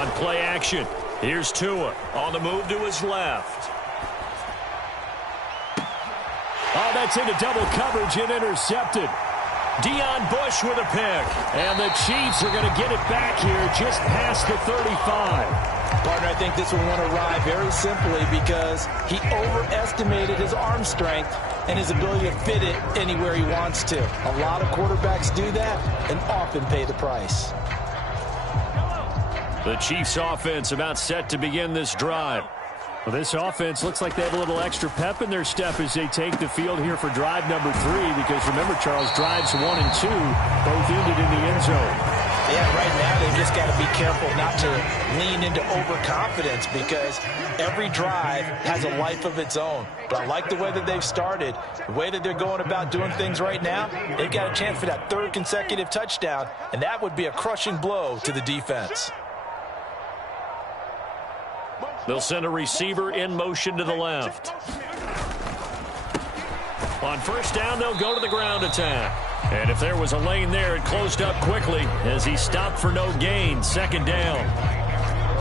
On play action, here's Tua on the move to his left. Oh, that's into double coverage and intercepted. Deon Bush with a pick. And the Chiefs are going to get it back here just past the 35. Partner, I think this one won a ride very simply because he overestimated his arm strength and his ability to fit it anywhere he wants to. A lot of quarterbacks do that and often pay the price. The Chiefs offense about set to begin this drive. Well, this offense looks like they have a little extra pep in their step as they take the field here for drive number 3, because remember, Charles, drives 1 and 2 both ended in the end zone. Yeah, right now they've just got to be careful not to lean into overconfidence, because every drive has a life of its own. But I like the way that they've started, the way that they're going about doing things right now. They've got a chance for that 3rd consecutive touchdown, and that would be a crushing blow to the defense. They'll send a receiver in motion to the left. On first down, they'll go to the ground attack. And if there was a lane there, it closed up quickly as he stopped for no gain. 2nd down.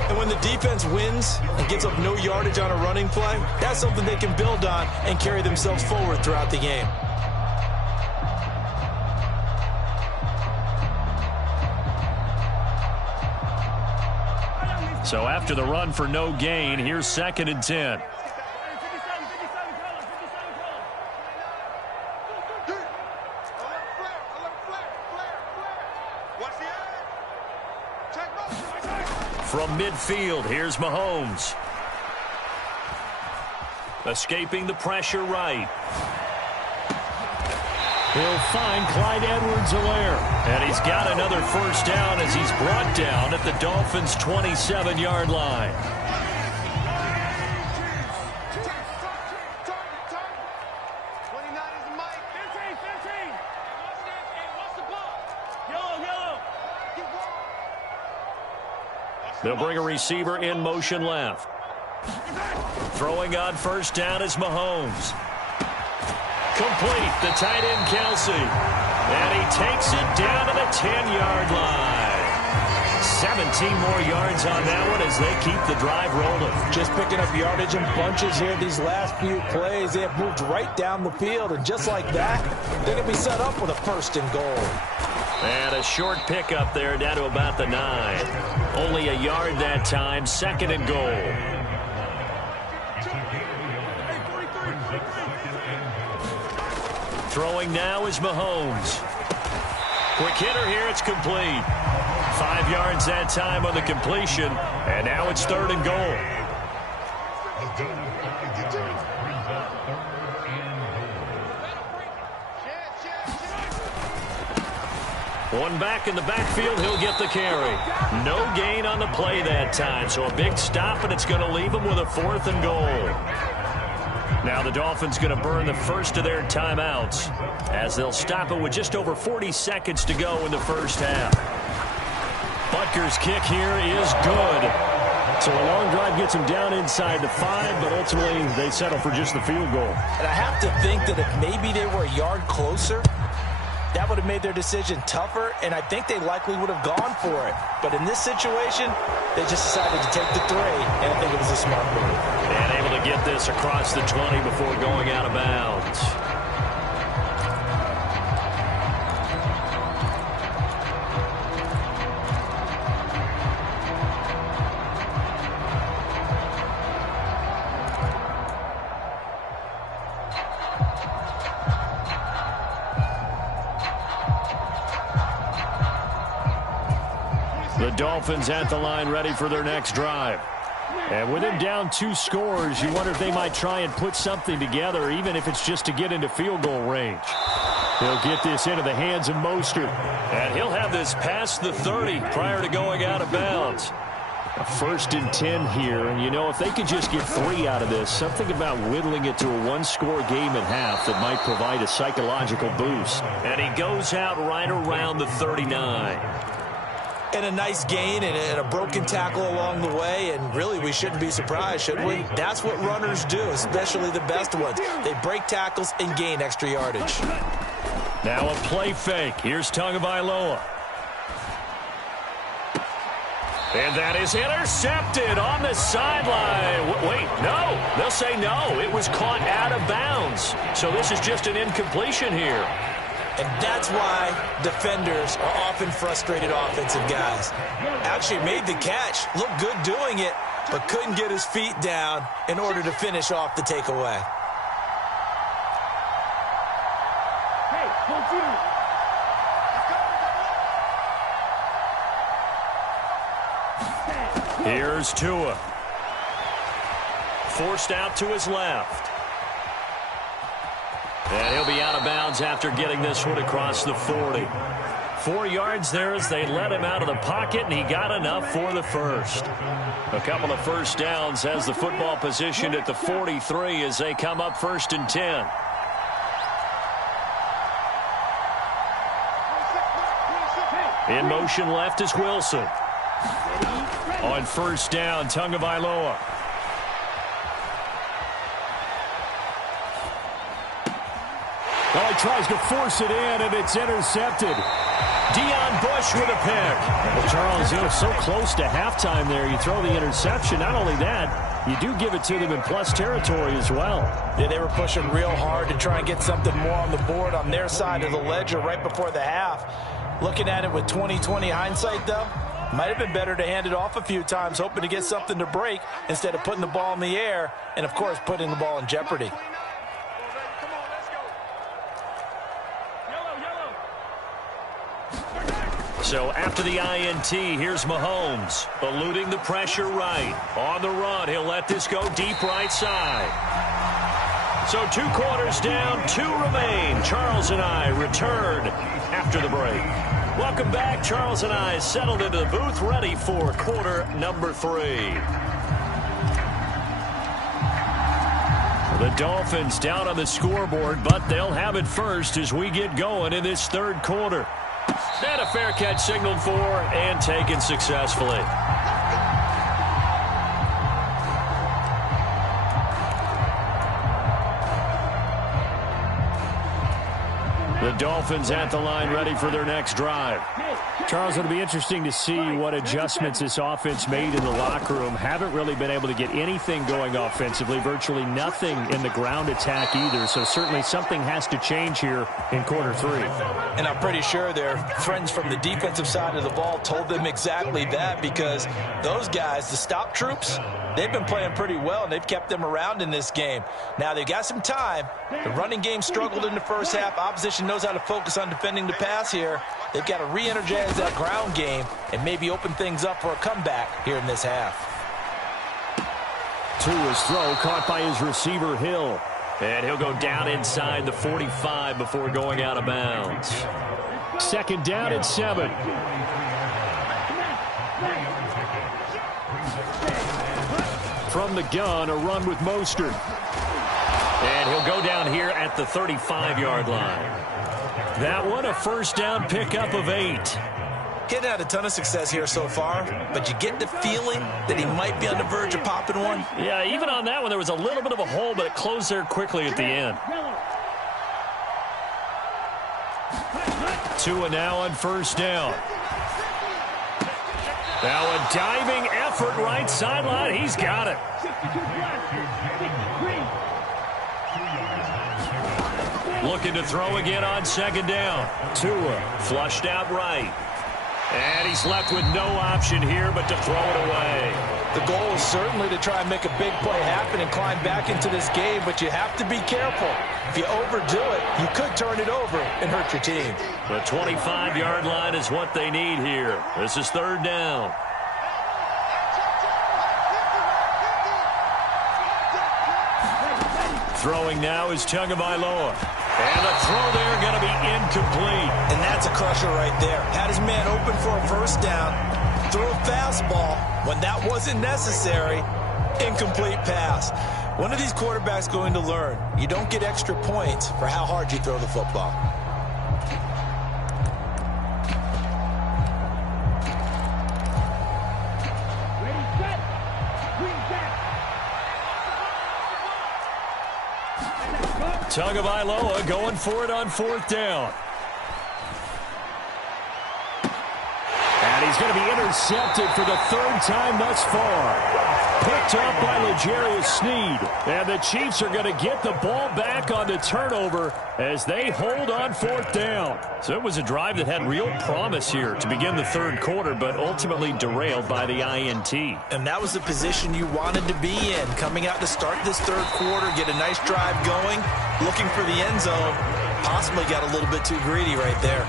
And when the defense wins and gives up no yardage on a running play, that's something they can build on and carry themselves forward throughout the game. So after the run for no gain, here's 2nd and 10. From midfield, here's Mahomes. Escaping the pressure right. He'll find Clyde Edwards-Helaire. And he's got another first down as he's brought down at the Dolphins' 27-yard line. They'll bring a receiver in motion left. Throwing on first down is Mahomes. Complete, the tight end Kelsey. And he takes it down to the 10-yard line. 17 more yards on that one as they keep the drive rolling. Just picking up yardage in bunches here these last few plays. They have moved right down the field, and just like that, they're going to be set up with a 1st and goal. And a short pickup there down to about the 9. Only a yard that time, 2nd and goal. Throwing now is Mahomes. Quick hitter here, it's complete. 5 yards that time on the completion, and now it's 3rd and goal. One back in the backfield, he'll get the carry. No gain on the play that time, so a big stop, and it's going to leave him with a 4th and goal. Now the Dolphins going to burn the first of their timeouts as they'll stop it with just over 40 seconds to go in the first half. Butker's kick here is good. So a long drive gets them down inside the 5, but ultimately they settle for just the field goal. And I have to think that if maybe they were a yard closer, that would have made their decision tougher, and I think they likely would have gone for it. But in this situation, they just decided to take the 3, and I think it was a smart move. And able to get this across the 20 before going out of bounds. The Dolphins at the line ready for their next drive. And with him down 2 scores, you wonder if they might try and put something together, even if it's just to get into field goal range. He'll get this into the hands of Mostert. And he'll have this past the 30 prior to going out of bounds. A 1st and 10 here, and you know, if they could just get 3 out of this, something about whittling it to a 1-score game at half that might provide a psychological boost. And he goes out right around the 39. And a nice gain and a broken tackle along the way, and really we shouldn't be surprised, should we? That's what runners do, especially the best ones. They break tackles and gain extra yardage. Now a play fake. Here's Tagovailoa. And that is intercepted on the sideline. Wait, no. They'll say no. It was caught out of bounds. So this is just an incompletion here. And that's why defenders are often frustrated offensive guys. Actually made the catch, looked good doing it, but couldn't get his feet down in order to finish off the takeaway. Here's Tua. Forced out to his left. And he'll be out of bounds after getting this one across the 40. 4 yards there as they let him out of the pocket, and he got enough for the first. A couple of first downs has the football positioned at the 43 as they come up 1st and 10. In motion left is Wilson. On 1st down, Tagovailoa. Well, he tries to force it in, and it's intercepted. Deion Bush with a pick. Well, Charles, you know, so close to halftime there. You throw the interception. Not only that, you do give it to them in plus territory as well. Yeah, they were pushing real hard to try and get something more on the board on their side of the ledger right before the half. Looking at it with 20/20 hindsight, though, might have been better to hand it off a few times, hoping to get something to break instead of putting the ball in the air and, of course, putting the ball in jeopardy. So after the INT, here's Mahomes, eluding the pressure right. On the run, he'll let this go deep right side. So 2 quarters down, 2 remain. Charles and I return after the break. Welcome back. Charles and I settled into the booth, ready for quarter number 3. The Dolphins down on the scoreboard, but they'll have it first as we get going in this 3rd quarter. And a fair catch signaled for and taken successfully. The Dolphins at the line, ready for their next drive. Charles, it'll be interesting to see what adjustments this offense made in the locker room. Haven't really been able to get anything going offensively, virtually nothing in the ground attack either. So certainly something has to change here in quarter 3. And I'm pretty sure their friends from the defensive side of the ball told them exactly that, because those guys, the stop troops, they've been playing pretty well, and they've kept them around in this game. Now, they've got some time. The running game struggled in the first half. Opposition knows how to focus on defending the pass here. They've got to re-energize that ground game and maybe open things up for a comeback here in this half. Tua's throw caught by his receiver, Hill. And he'll go down inside the 45 before going out of bounds. 2nd down and 7. From the gun, a run with Mostert. And he'll go down here at the 35-yard line. That one, a 1st down pickup of 8. He's had a ton of success here so far, but you get the feeling that he might be on the verge of popping one. Yeah, even on that one, there was a little bit of a hole, but it closed there quickly at the end. Tua now on 1st down. Now a diving effort right sideline. He's got it. Looking to throw again on 2nd down. Tua flushed out right. And he's left with no option here but to throw it away. The goal is certainly to try and make a big play happen and climb back into this game, but you have to be careful. If you overdo it, you could turn it over and hurt your team. The 25-yard line is what they need here. This is 3rd down. Throwing now is Tagovailoa. And the throw there going to be incomplete. And that's a crusher right there. Had his man open for a 1st down. Threw a fastball when that wasn't necessary. Incomplete pass. One of these quarterbacks going to learn. You don't get extra points for how hard you throw the football. Tagovailoa going for it on 4th down. And he's going to be intercepted for the 3rd time thus far. Picked up by L'Jarius Sneed. And the Chiefs are going to get the ball back on the turnover as they hold on 4th down. So it was a drive that had real promise here to begin the 3rd quarter, but ultimately derailed by the INT. And that was the position you wanted to be in. Coming out to start this 3rd quarter, get a nice drive going, looking for the end zone. Possibly got a little bit too greedy right there.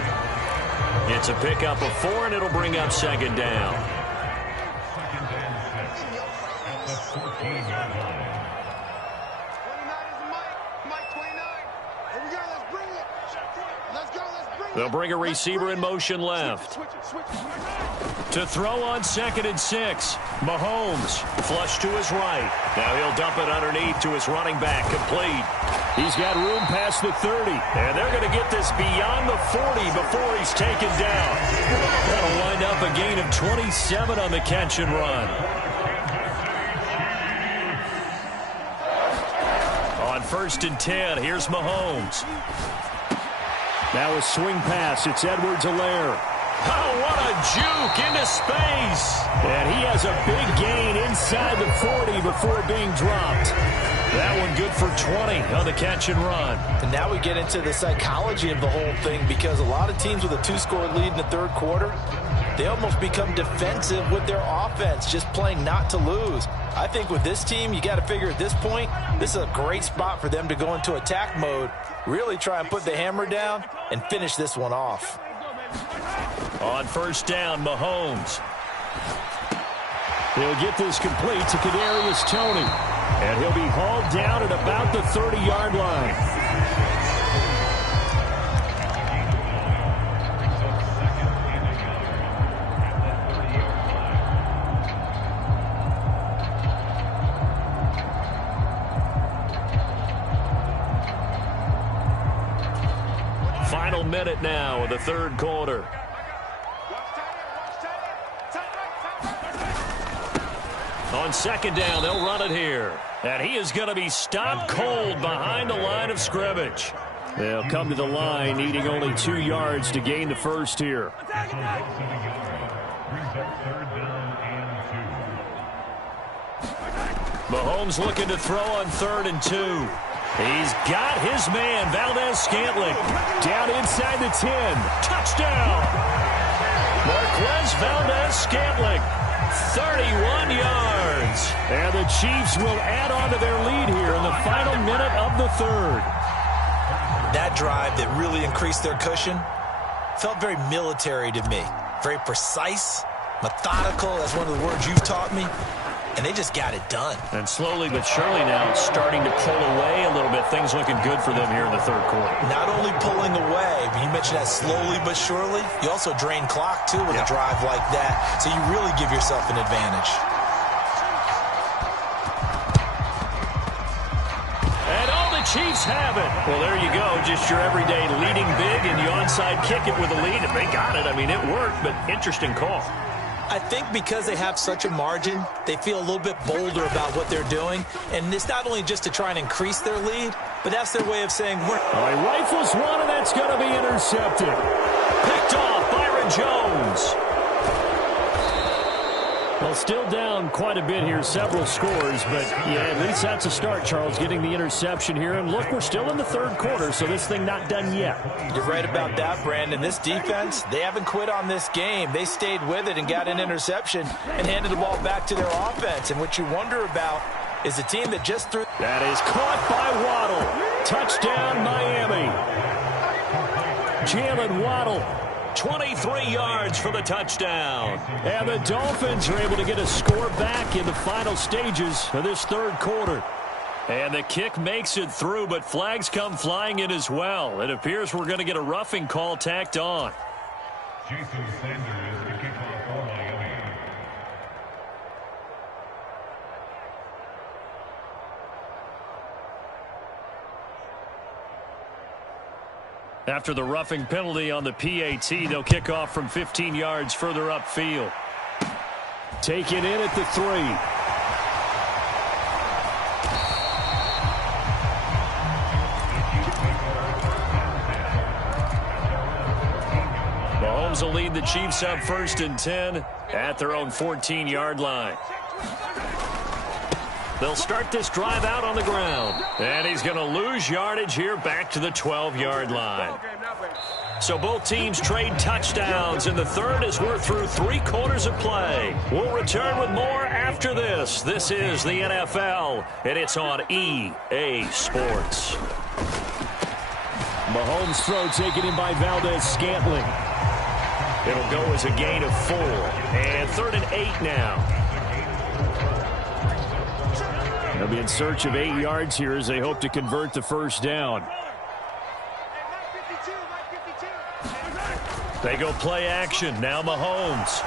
It's a pickup of 4, and it'll bring up second down. Second and 6 at the 14-yard line. 29 is Mike 29. Here we go, let's bring it. Let's go, let's bring it. They'll bring a receiver in motion left. Switch it. To throw on 2nd and 6. Mahomes flush to his right. Now he'll dump it underneath to his running back. Complete. He's got room past the 30. And they're going to get this beyond the 40 before he's taken down. That'll wind up a gain of 27 on the catch and run. On 1st and 10, here's Mahomes. Now a swing pass. It's Edwards-Helaire. Oh, what a juke into space. And he has a big gain inside the 40 before being dropped. That one good for 20 on the catch and run. And now we get into the psychology of the whole thing, because a lot of teams with a 2-score lead in the third quarter, they almost become defensive with their offense, just playing not to lose. I think with this team, you got to figure at this point, this is a great spot for them to go into attack mode, really try and put the hammer down and finish this one off. On 1st down, Mahomes. He'll get this complete to Kadarius Toney. And he'll be hauled down at about the 30-yard line. Final minute now of the third quarter. On 2nd down, they'll run it here. And he is going to be stopped cold behind the line of scrimmage. They'll come to the line, needing only 2 yards to gain the first here. Brings up 3rd down and 2. Mahomes looking to throw on 3rd and 2. He's got his man, Valdes-Scantling. Down inside the 10. Touchdown! Marquez Valdes-Scantling. 31 yards. And the Chiefs will add on to their lead here in the final minute of the third. That drive that really increased their cushion felt very military to me. Very precise, methodical, that's one of the words you've taught me. And they just got it done. And slowly but surely now starting to pull away a little bit. Things looking good for them here in the third quarter. Not only pulling away, but you mentioned that slowly but surely. You also drain clock, too, with a drive like that. So you really give yourself an advantage. And all the Chiefs have it. Well, there you go. Just your everyday leading big, and you onside kick it with a lead. And they got it. I mean, it worked, but interesting call. I think because they have such a margin, they feel a little bit bolder about what they're doing. And it's not only just to try and increase their lead, but that's their way of saying, we're... All right, rifles one, and that's going to be intercepted. Picked off, Byron Jones. Well, still down quite a bit here, several scores, but yeah, at least that's a start, Charles, getting the interception here. And look, we're still in the third quarter, so this thing not done yet. You're right about that, Brandon. This defense, they haven't quit on this game. They stayed with it and got an interception and handed the ball back to their offense. And what you wonder about is a team that just threw... That is caught by Waddle. Touchdown, Miami. Jalen Waddle. 23 yards for the touchdown. And the Dolphins are able to get a score back in the final stages of this third quarter. And the kick makes it through, but flags come flying in as well. It appears we're going to get a roughing call tacked on. Jason Sanders, the kickoff for Miami. After the roughing penalty on the PAT, they'll kick off from 15 yards further upfield. Taken in at the 3. Mahomes will lead the Chiefs up 1st and 10 at their own 14-yard line. They'll start this drive out on the ground. And he's going to lose yardage here back to the 12-yard line. So both teams trade touchdowns in the third as we're through 3 quarters of play. We'll return with more after this. This is the NFL, and it's on EA Sports. Mahomes' throw taken in by Valdez-Scantling. It'll go as a gain of 4. And 3rd and 8 now. They'll be in search of 8 yards here as they hope to convert the first down. They go play action. Now Mahomes.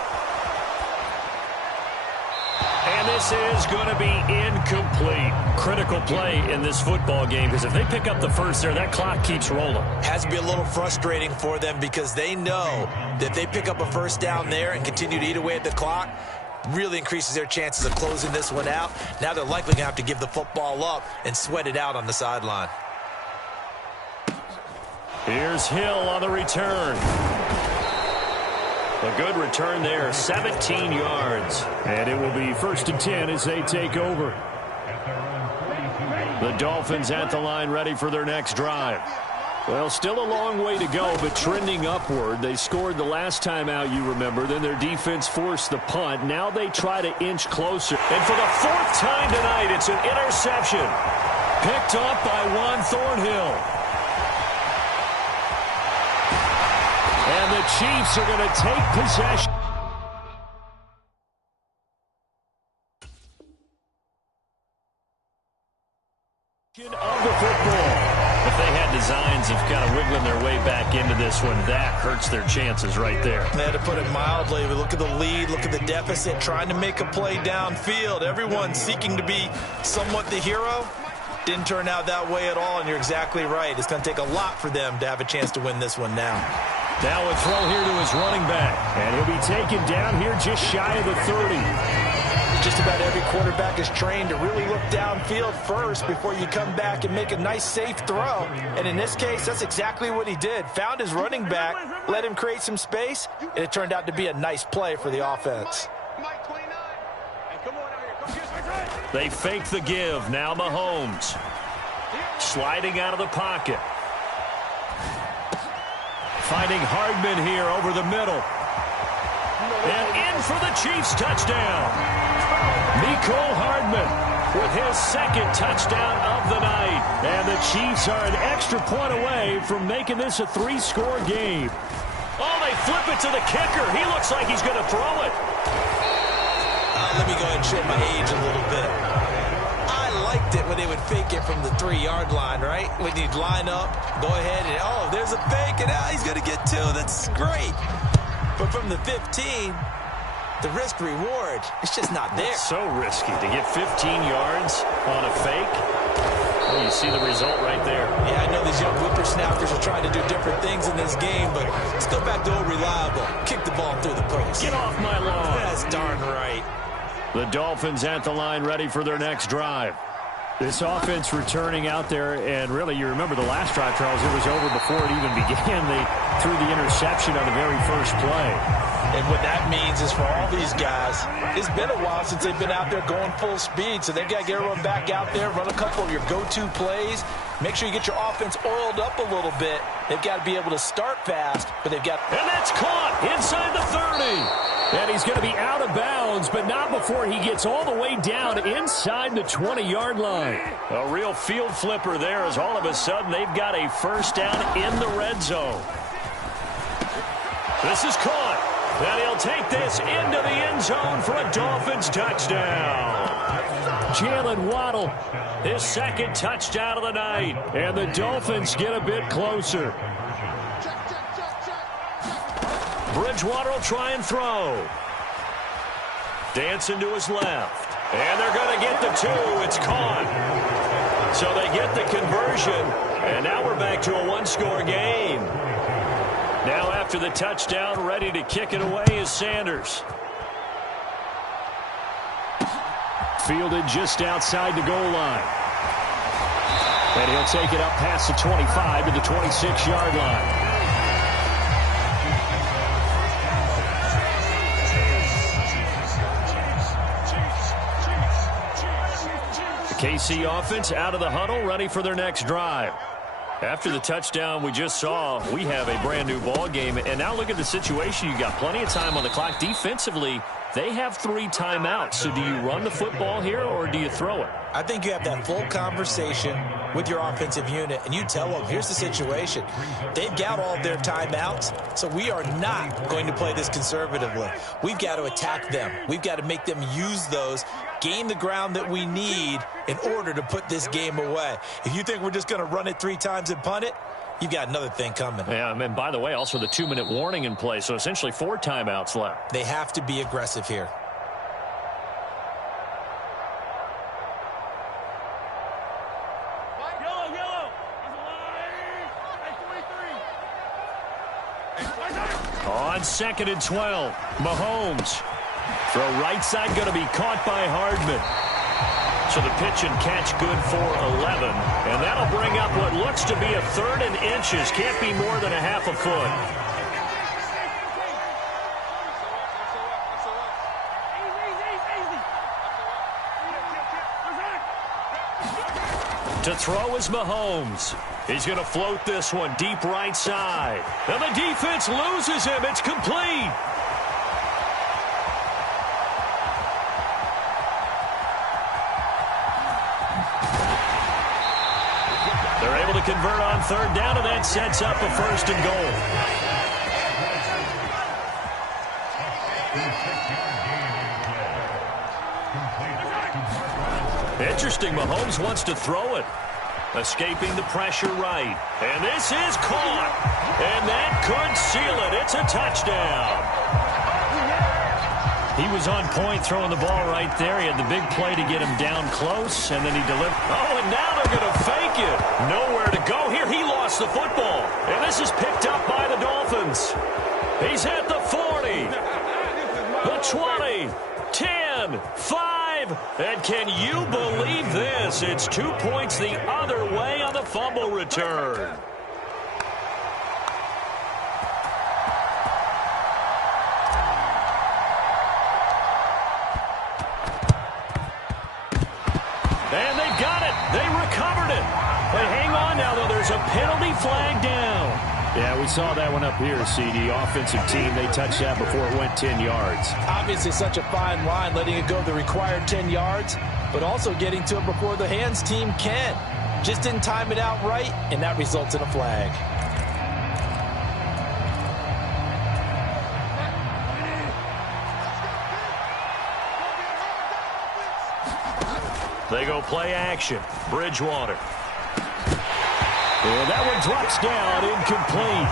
And this is going to be incomplete. Critical play in this football game because if they pick up the first there, that clock keeps rolling. Has to be a little frustrating for them because they know that if they pick up a first down there and continue to eat away at the clock, really increases their chances of closing this one out. Now they're likely going to have to give the football up and sweat it out on the sideline. Here's Hill on the return. A good return there, 17 yards. And it will be 1st and 10 as they take over. The Dolphins at the line ready for their next drive. Well, still a long way to go, but trending upward. They scored the last time out, you remember. Then their defense forced the punt. Now they try to inch closer. And for the 4th time tonight, it's an interception. Picked up by Juan Thornhill. And the Chiefs are going to take possession. Of the football. If they had designs of kind of wiggling their way back into this one, that hurts their chances right there. To put it mildly, we look at the lead, look at the deficit, trying to make a play downfield. Everyone seeking to be somewhat the hero. Didn't turn out that way at all, and you're exactly right. It's going to take a lot for them to have a chance to win this one now. Now a throw here to his running back, and he'll be taken down here just shy of the 30. Just about every quarterback is trained to really look downfield first before you come back and make a nice, safe throw. And in this case, that's exactly what he did. Found his running back, let him create some space, and it turned out to be a nice play for the offense. They fake the give. Now Mahomes. Sliding out of the pocket. Finding Hardman here over the middle. And in for the Chiefs touchdown. Mecole Hardman with his 2nd touchdown of the night. And the Chiefs are an extra point away from making this a 3-score game. Oh, they flip it to the kicker. He looks like he's going to throw it. Let me go ahead and show my age a little bit. I liked it when they would fake it from the 3-yard line, right? When you'd line up, go ahead and, oh, there's a fake, and now he's going to get 2. That's great. But from the 15, the risk-reward, it's just not there. It's so risky to get 15 yards on a fake. Well, you see the result right there. Yeah, I know these young whippersnappers are trying to do different things in this game, but let's go back to old reliable. Kick the ball through the post. Get off my lawn. That's darn right. The Dolphins at the line ready for their next drive. This offense returning out there, and really, you remember the last drive, Charles, it was over before it even began. They threw the interception on the very first play. And what that means is for all these guys, it's been a while since they've been out there going full speed, so they've got to get everyone back out there, run a couple of your go-to plays, make sure you get your offense oiled up a little bit. They've got to be able to start fast, but they've got... And that's caught inside the 30. And he's going to be out of bounds, but not before he gets all the way down inside the 20-yard line. A real field flipper there as all of a sudden they've got a first down in the red zone. This is caught. And he'll take this into the end zone for a Dolphins touchdown. Jalen Waddle, his 2nd touchdown of the night. And the Dolphins get a bit closer. Bridgewater will try and throw. Dancing to his left. And they're going to get the 2. It's caught. So they get the conversion. And now we're back to a 1-score game. Now after the touchdown, ready to kick it away is Sanders. Fielded just outside the goal line. And he'll take it up past the 25 to the 26-yard line. KC offense out of the huddle, ready for their next drive. After the touchdown we just saw, we have a brand new ball game. And now look at the situation. You got plenty of time on the clock. Defensively, They have 3 timeouts. So do you run the football here or do you throw it? I think you have that full conversation with your offensive unit, and you tell them, here's the situation. They've got all of their timeouts, so we are not going to play this conservatively. We've got to attack them. We've got to make them use those, gain the ground that we need in order to put this game away. If you think we're just going to run it 3 times and punt it, you've got another thing coming. Yeah, and by the way, also the 2-minute warning in play, so essentially 4 timeouts left. They have to be aggressive here. On 2nd and 12, Mahomes. Throw right side going to be caught by Hardman. So the pitch and catch good for 11. And that'll bring up what looks to be a 3rd and inches. Can't be more than a half a foot. To throw is Mahomes. He's going to float this one deep right side. And the defense loses him. It's complete. They're able to convert on 3rd down, and that sets up a 1st and goal. Interesting. Mahomes wants to throw it. Escaping the pressure right. And this is caught. And that could seal it. It's a touchdown. He was on point throwing the ball right there. He had the big play to get him down close, and then he delivered. Oh, and now they're going to fake it. Nowhere to go here. He lost the football. And this is picked up by the Dolphins. He's at the 40, the 20, 10, 5. And can you believe this? It's 2 points the other way on the fumble return. And they've got it. They recovered it. But hang on now, though. There's a penalty flag down. Yeah, we saw that one up here, CD. Offensive team, they touched that before it went 10 yards. Obviously such a fine line, letting it go the required 10 yards, but also getting to it before the hands team can. Just didn't time it out right, and that results in a flag. They go play action. Bridgewater. And that one drops down, incomplete.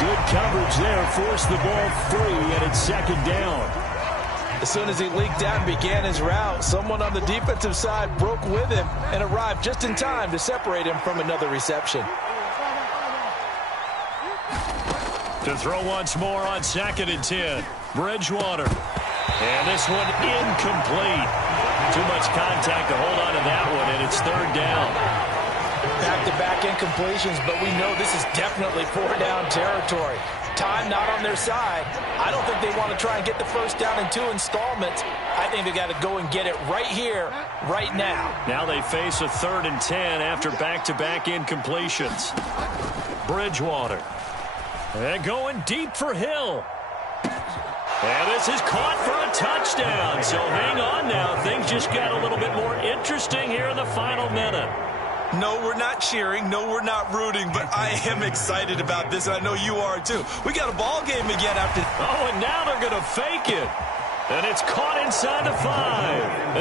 Good coverage there, forced the ball free, and it's 2nd down. As soon as he leaked out and began his route, someone on the defensive side broke with him and arrived just in time to separate him from another reception. To throw once more on 2nd and 10. Bridgewater. And this one incomplete. Too much contact to hold on to that one, and it's 3rd down. Back-to-back incompletions, but we know this is definitely 4-down territory. Time not on their side. I don't think they want to try and get the 1st down in 2 installments. I think they got to go and get it right here, right now. Now they face a 3rd and 10 after back-to-back incompletions. Bridgewater. And going deep for Hill. And this is caught for a touchdown. So hang on now. Things just got a little bit more interesting here in the final minute. No, we're not cheering. No, we're not rooting. But I am excited about this, and I know you are too. We got a ball game again after. Oh, and now they're going to fake it. And it's caught inside the 5.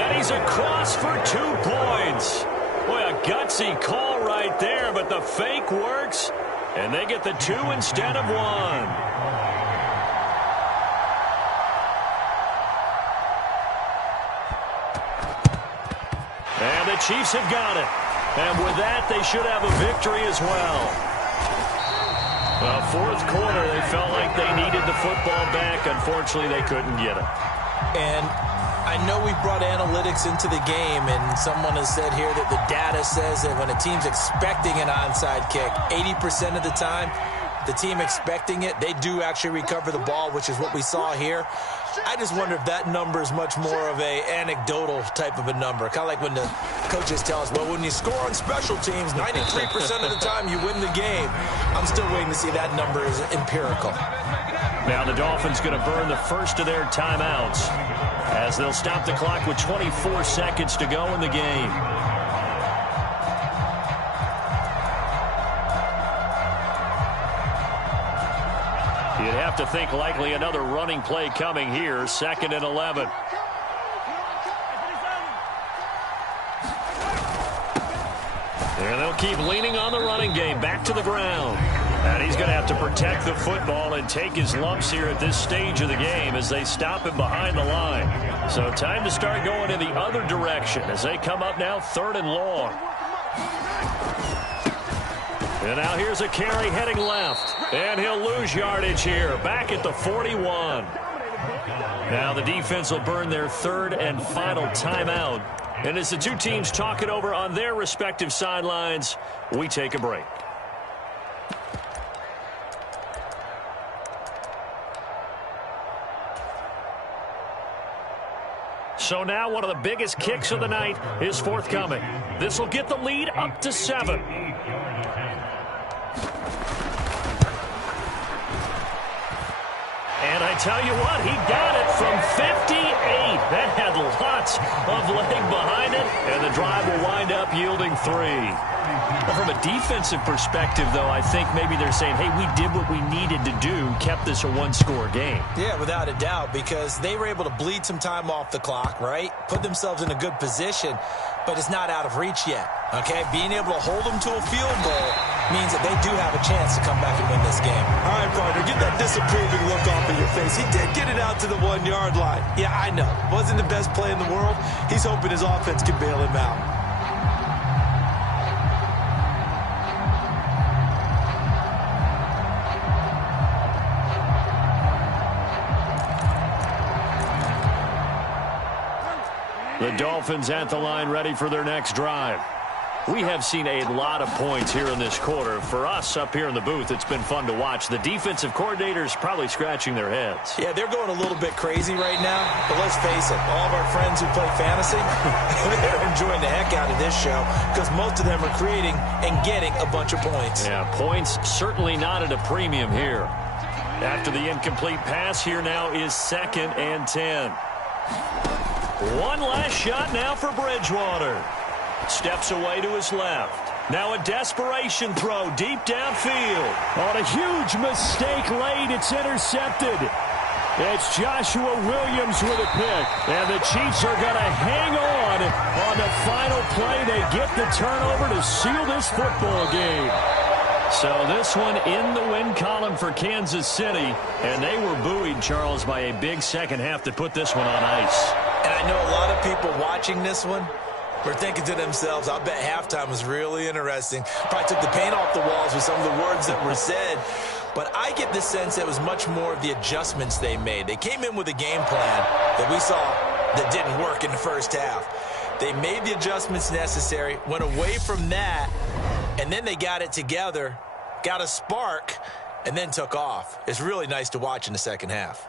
And he's across for 2 points. Boy, a gutsy call right there, but the fake works. And they get the 2 instead of 1. And the Chiefs have got it. And with that, they should have a victory as well. Well, 4th quarter, they felt like they needed the football back. Unfortunately, they couldn't get it. And I know we brought analytics into the game, and someone has said here that the data says that when a team's expecting an onside kick, 80% of the time, the team expecting it, they do actually recover the ball, which is what we saw here. I just wonder if that number is much more of a anecdotal type of a number. Kind of like when the coaches tell us, well, when you score on special teams, 93% of the time you win the game. I'm still waiting to see that number is empirical. Now the Dolphins going to burn the first of their timeouts as they'll stop the clock with 24 seconds to go in the game. You'd have to think likely another running play coming here, 2nd and 11. And they'll keep leaning on the running game, back to the ground. And he's going to have to protect the football and take his lumps here at this stage of the game as they stop him behind the line. So time to start going in the other direction as they come up now 3rd and long. And now here's a carry heading left. And he'll lose yardage here, back at the 41. Now the defense will burn their 3rd and final timeout. And as the two teams talk it over on their respective sidelines, we take a break. So now one of the biggest kicks of the night is forthcoming. This will get the lead up to 7. And I tell you what, he got it from 58. That had lots of leg behind it, and the drive will wind up yielding 3. Well, from a defensive perspective, though, I think maybe they're saying, hey, we did what we needed to do, kept this a one-score game. Yeah, without a doubt, because they were able to bleed some time off the clock, right? Put themselves in a good position, but it's not out of reach yet, okay? Being able to hold them to a field goal means that they do have a chance to come back and win this game. All right, partner, get that disapproving look off of your face. He did get it out to the 1-yard line. Yeah, I know. Wasn't the best play in the world. He's hoping his offense can bail him out. The Dolphins at the line, ready for their next drive. We have seen a lot of points here in this quarter. For us up here in the booth, it's been fun to watch. The defensive coordinators probably scratching their heads. Yeah, they're going a little bit crazy right now. But let's face it, all of our friends who play fantasy, they're enjoying the heck out of this show because most of them are creating and getting a bunch of points. Yeah, points certainly not at a premium here. After the incomplete pass, here now is 2nd and 10. One last shot now for Bridgewater. Steps away to his left. Now a desperation throw deep downfield. On a huge mistake late, it's intercepted. It's Joshua Williams with a pick. And the Chiefs are going to hang on the final play. They get the turnover to seal this football game. So this one in the win column for Kansas City. And they were buoyed, Charles, by a big second half to put this one on ice. And I know a lot of people watching this one were thinking to themselves, I bet halftime was really interesting. Probably took the paint off the walls with some of the words that were said. But I get the sense that it was much more of the adjustments they made. They came in with a game plan that we saw that didn't work in the first half. They made the adjustments necessary, went away from that, and then they got it together, got a spark, and then took off. It's really nice to watch in the second half.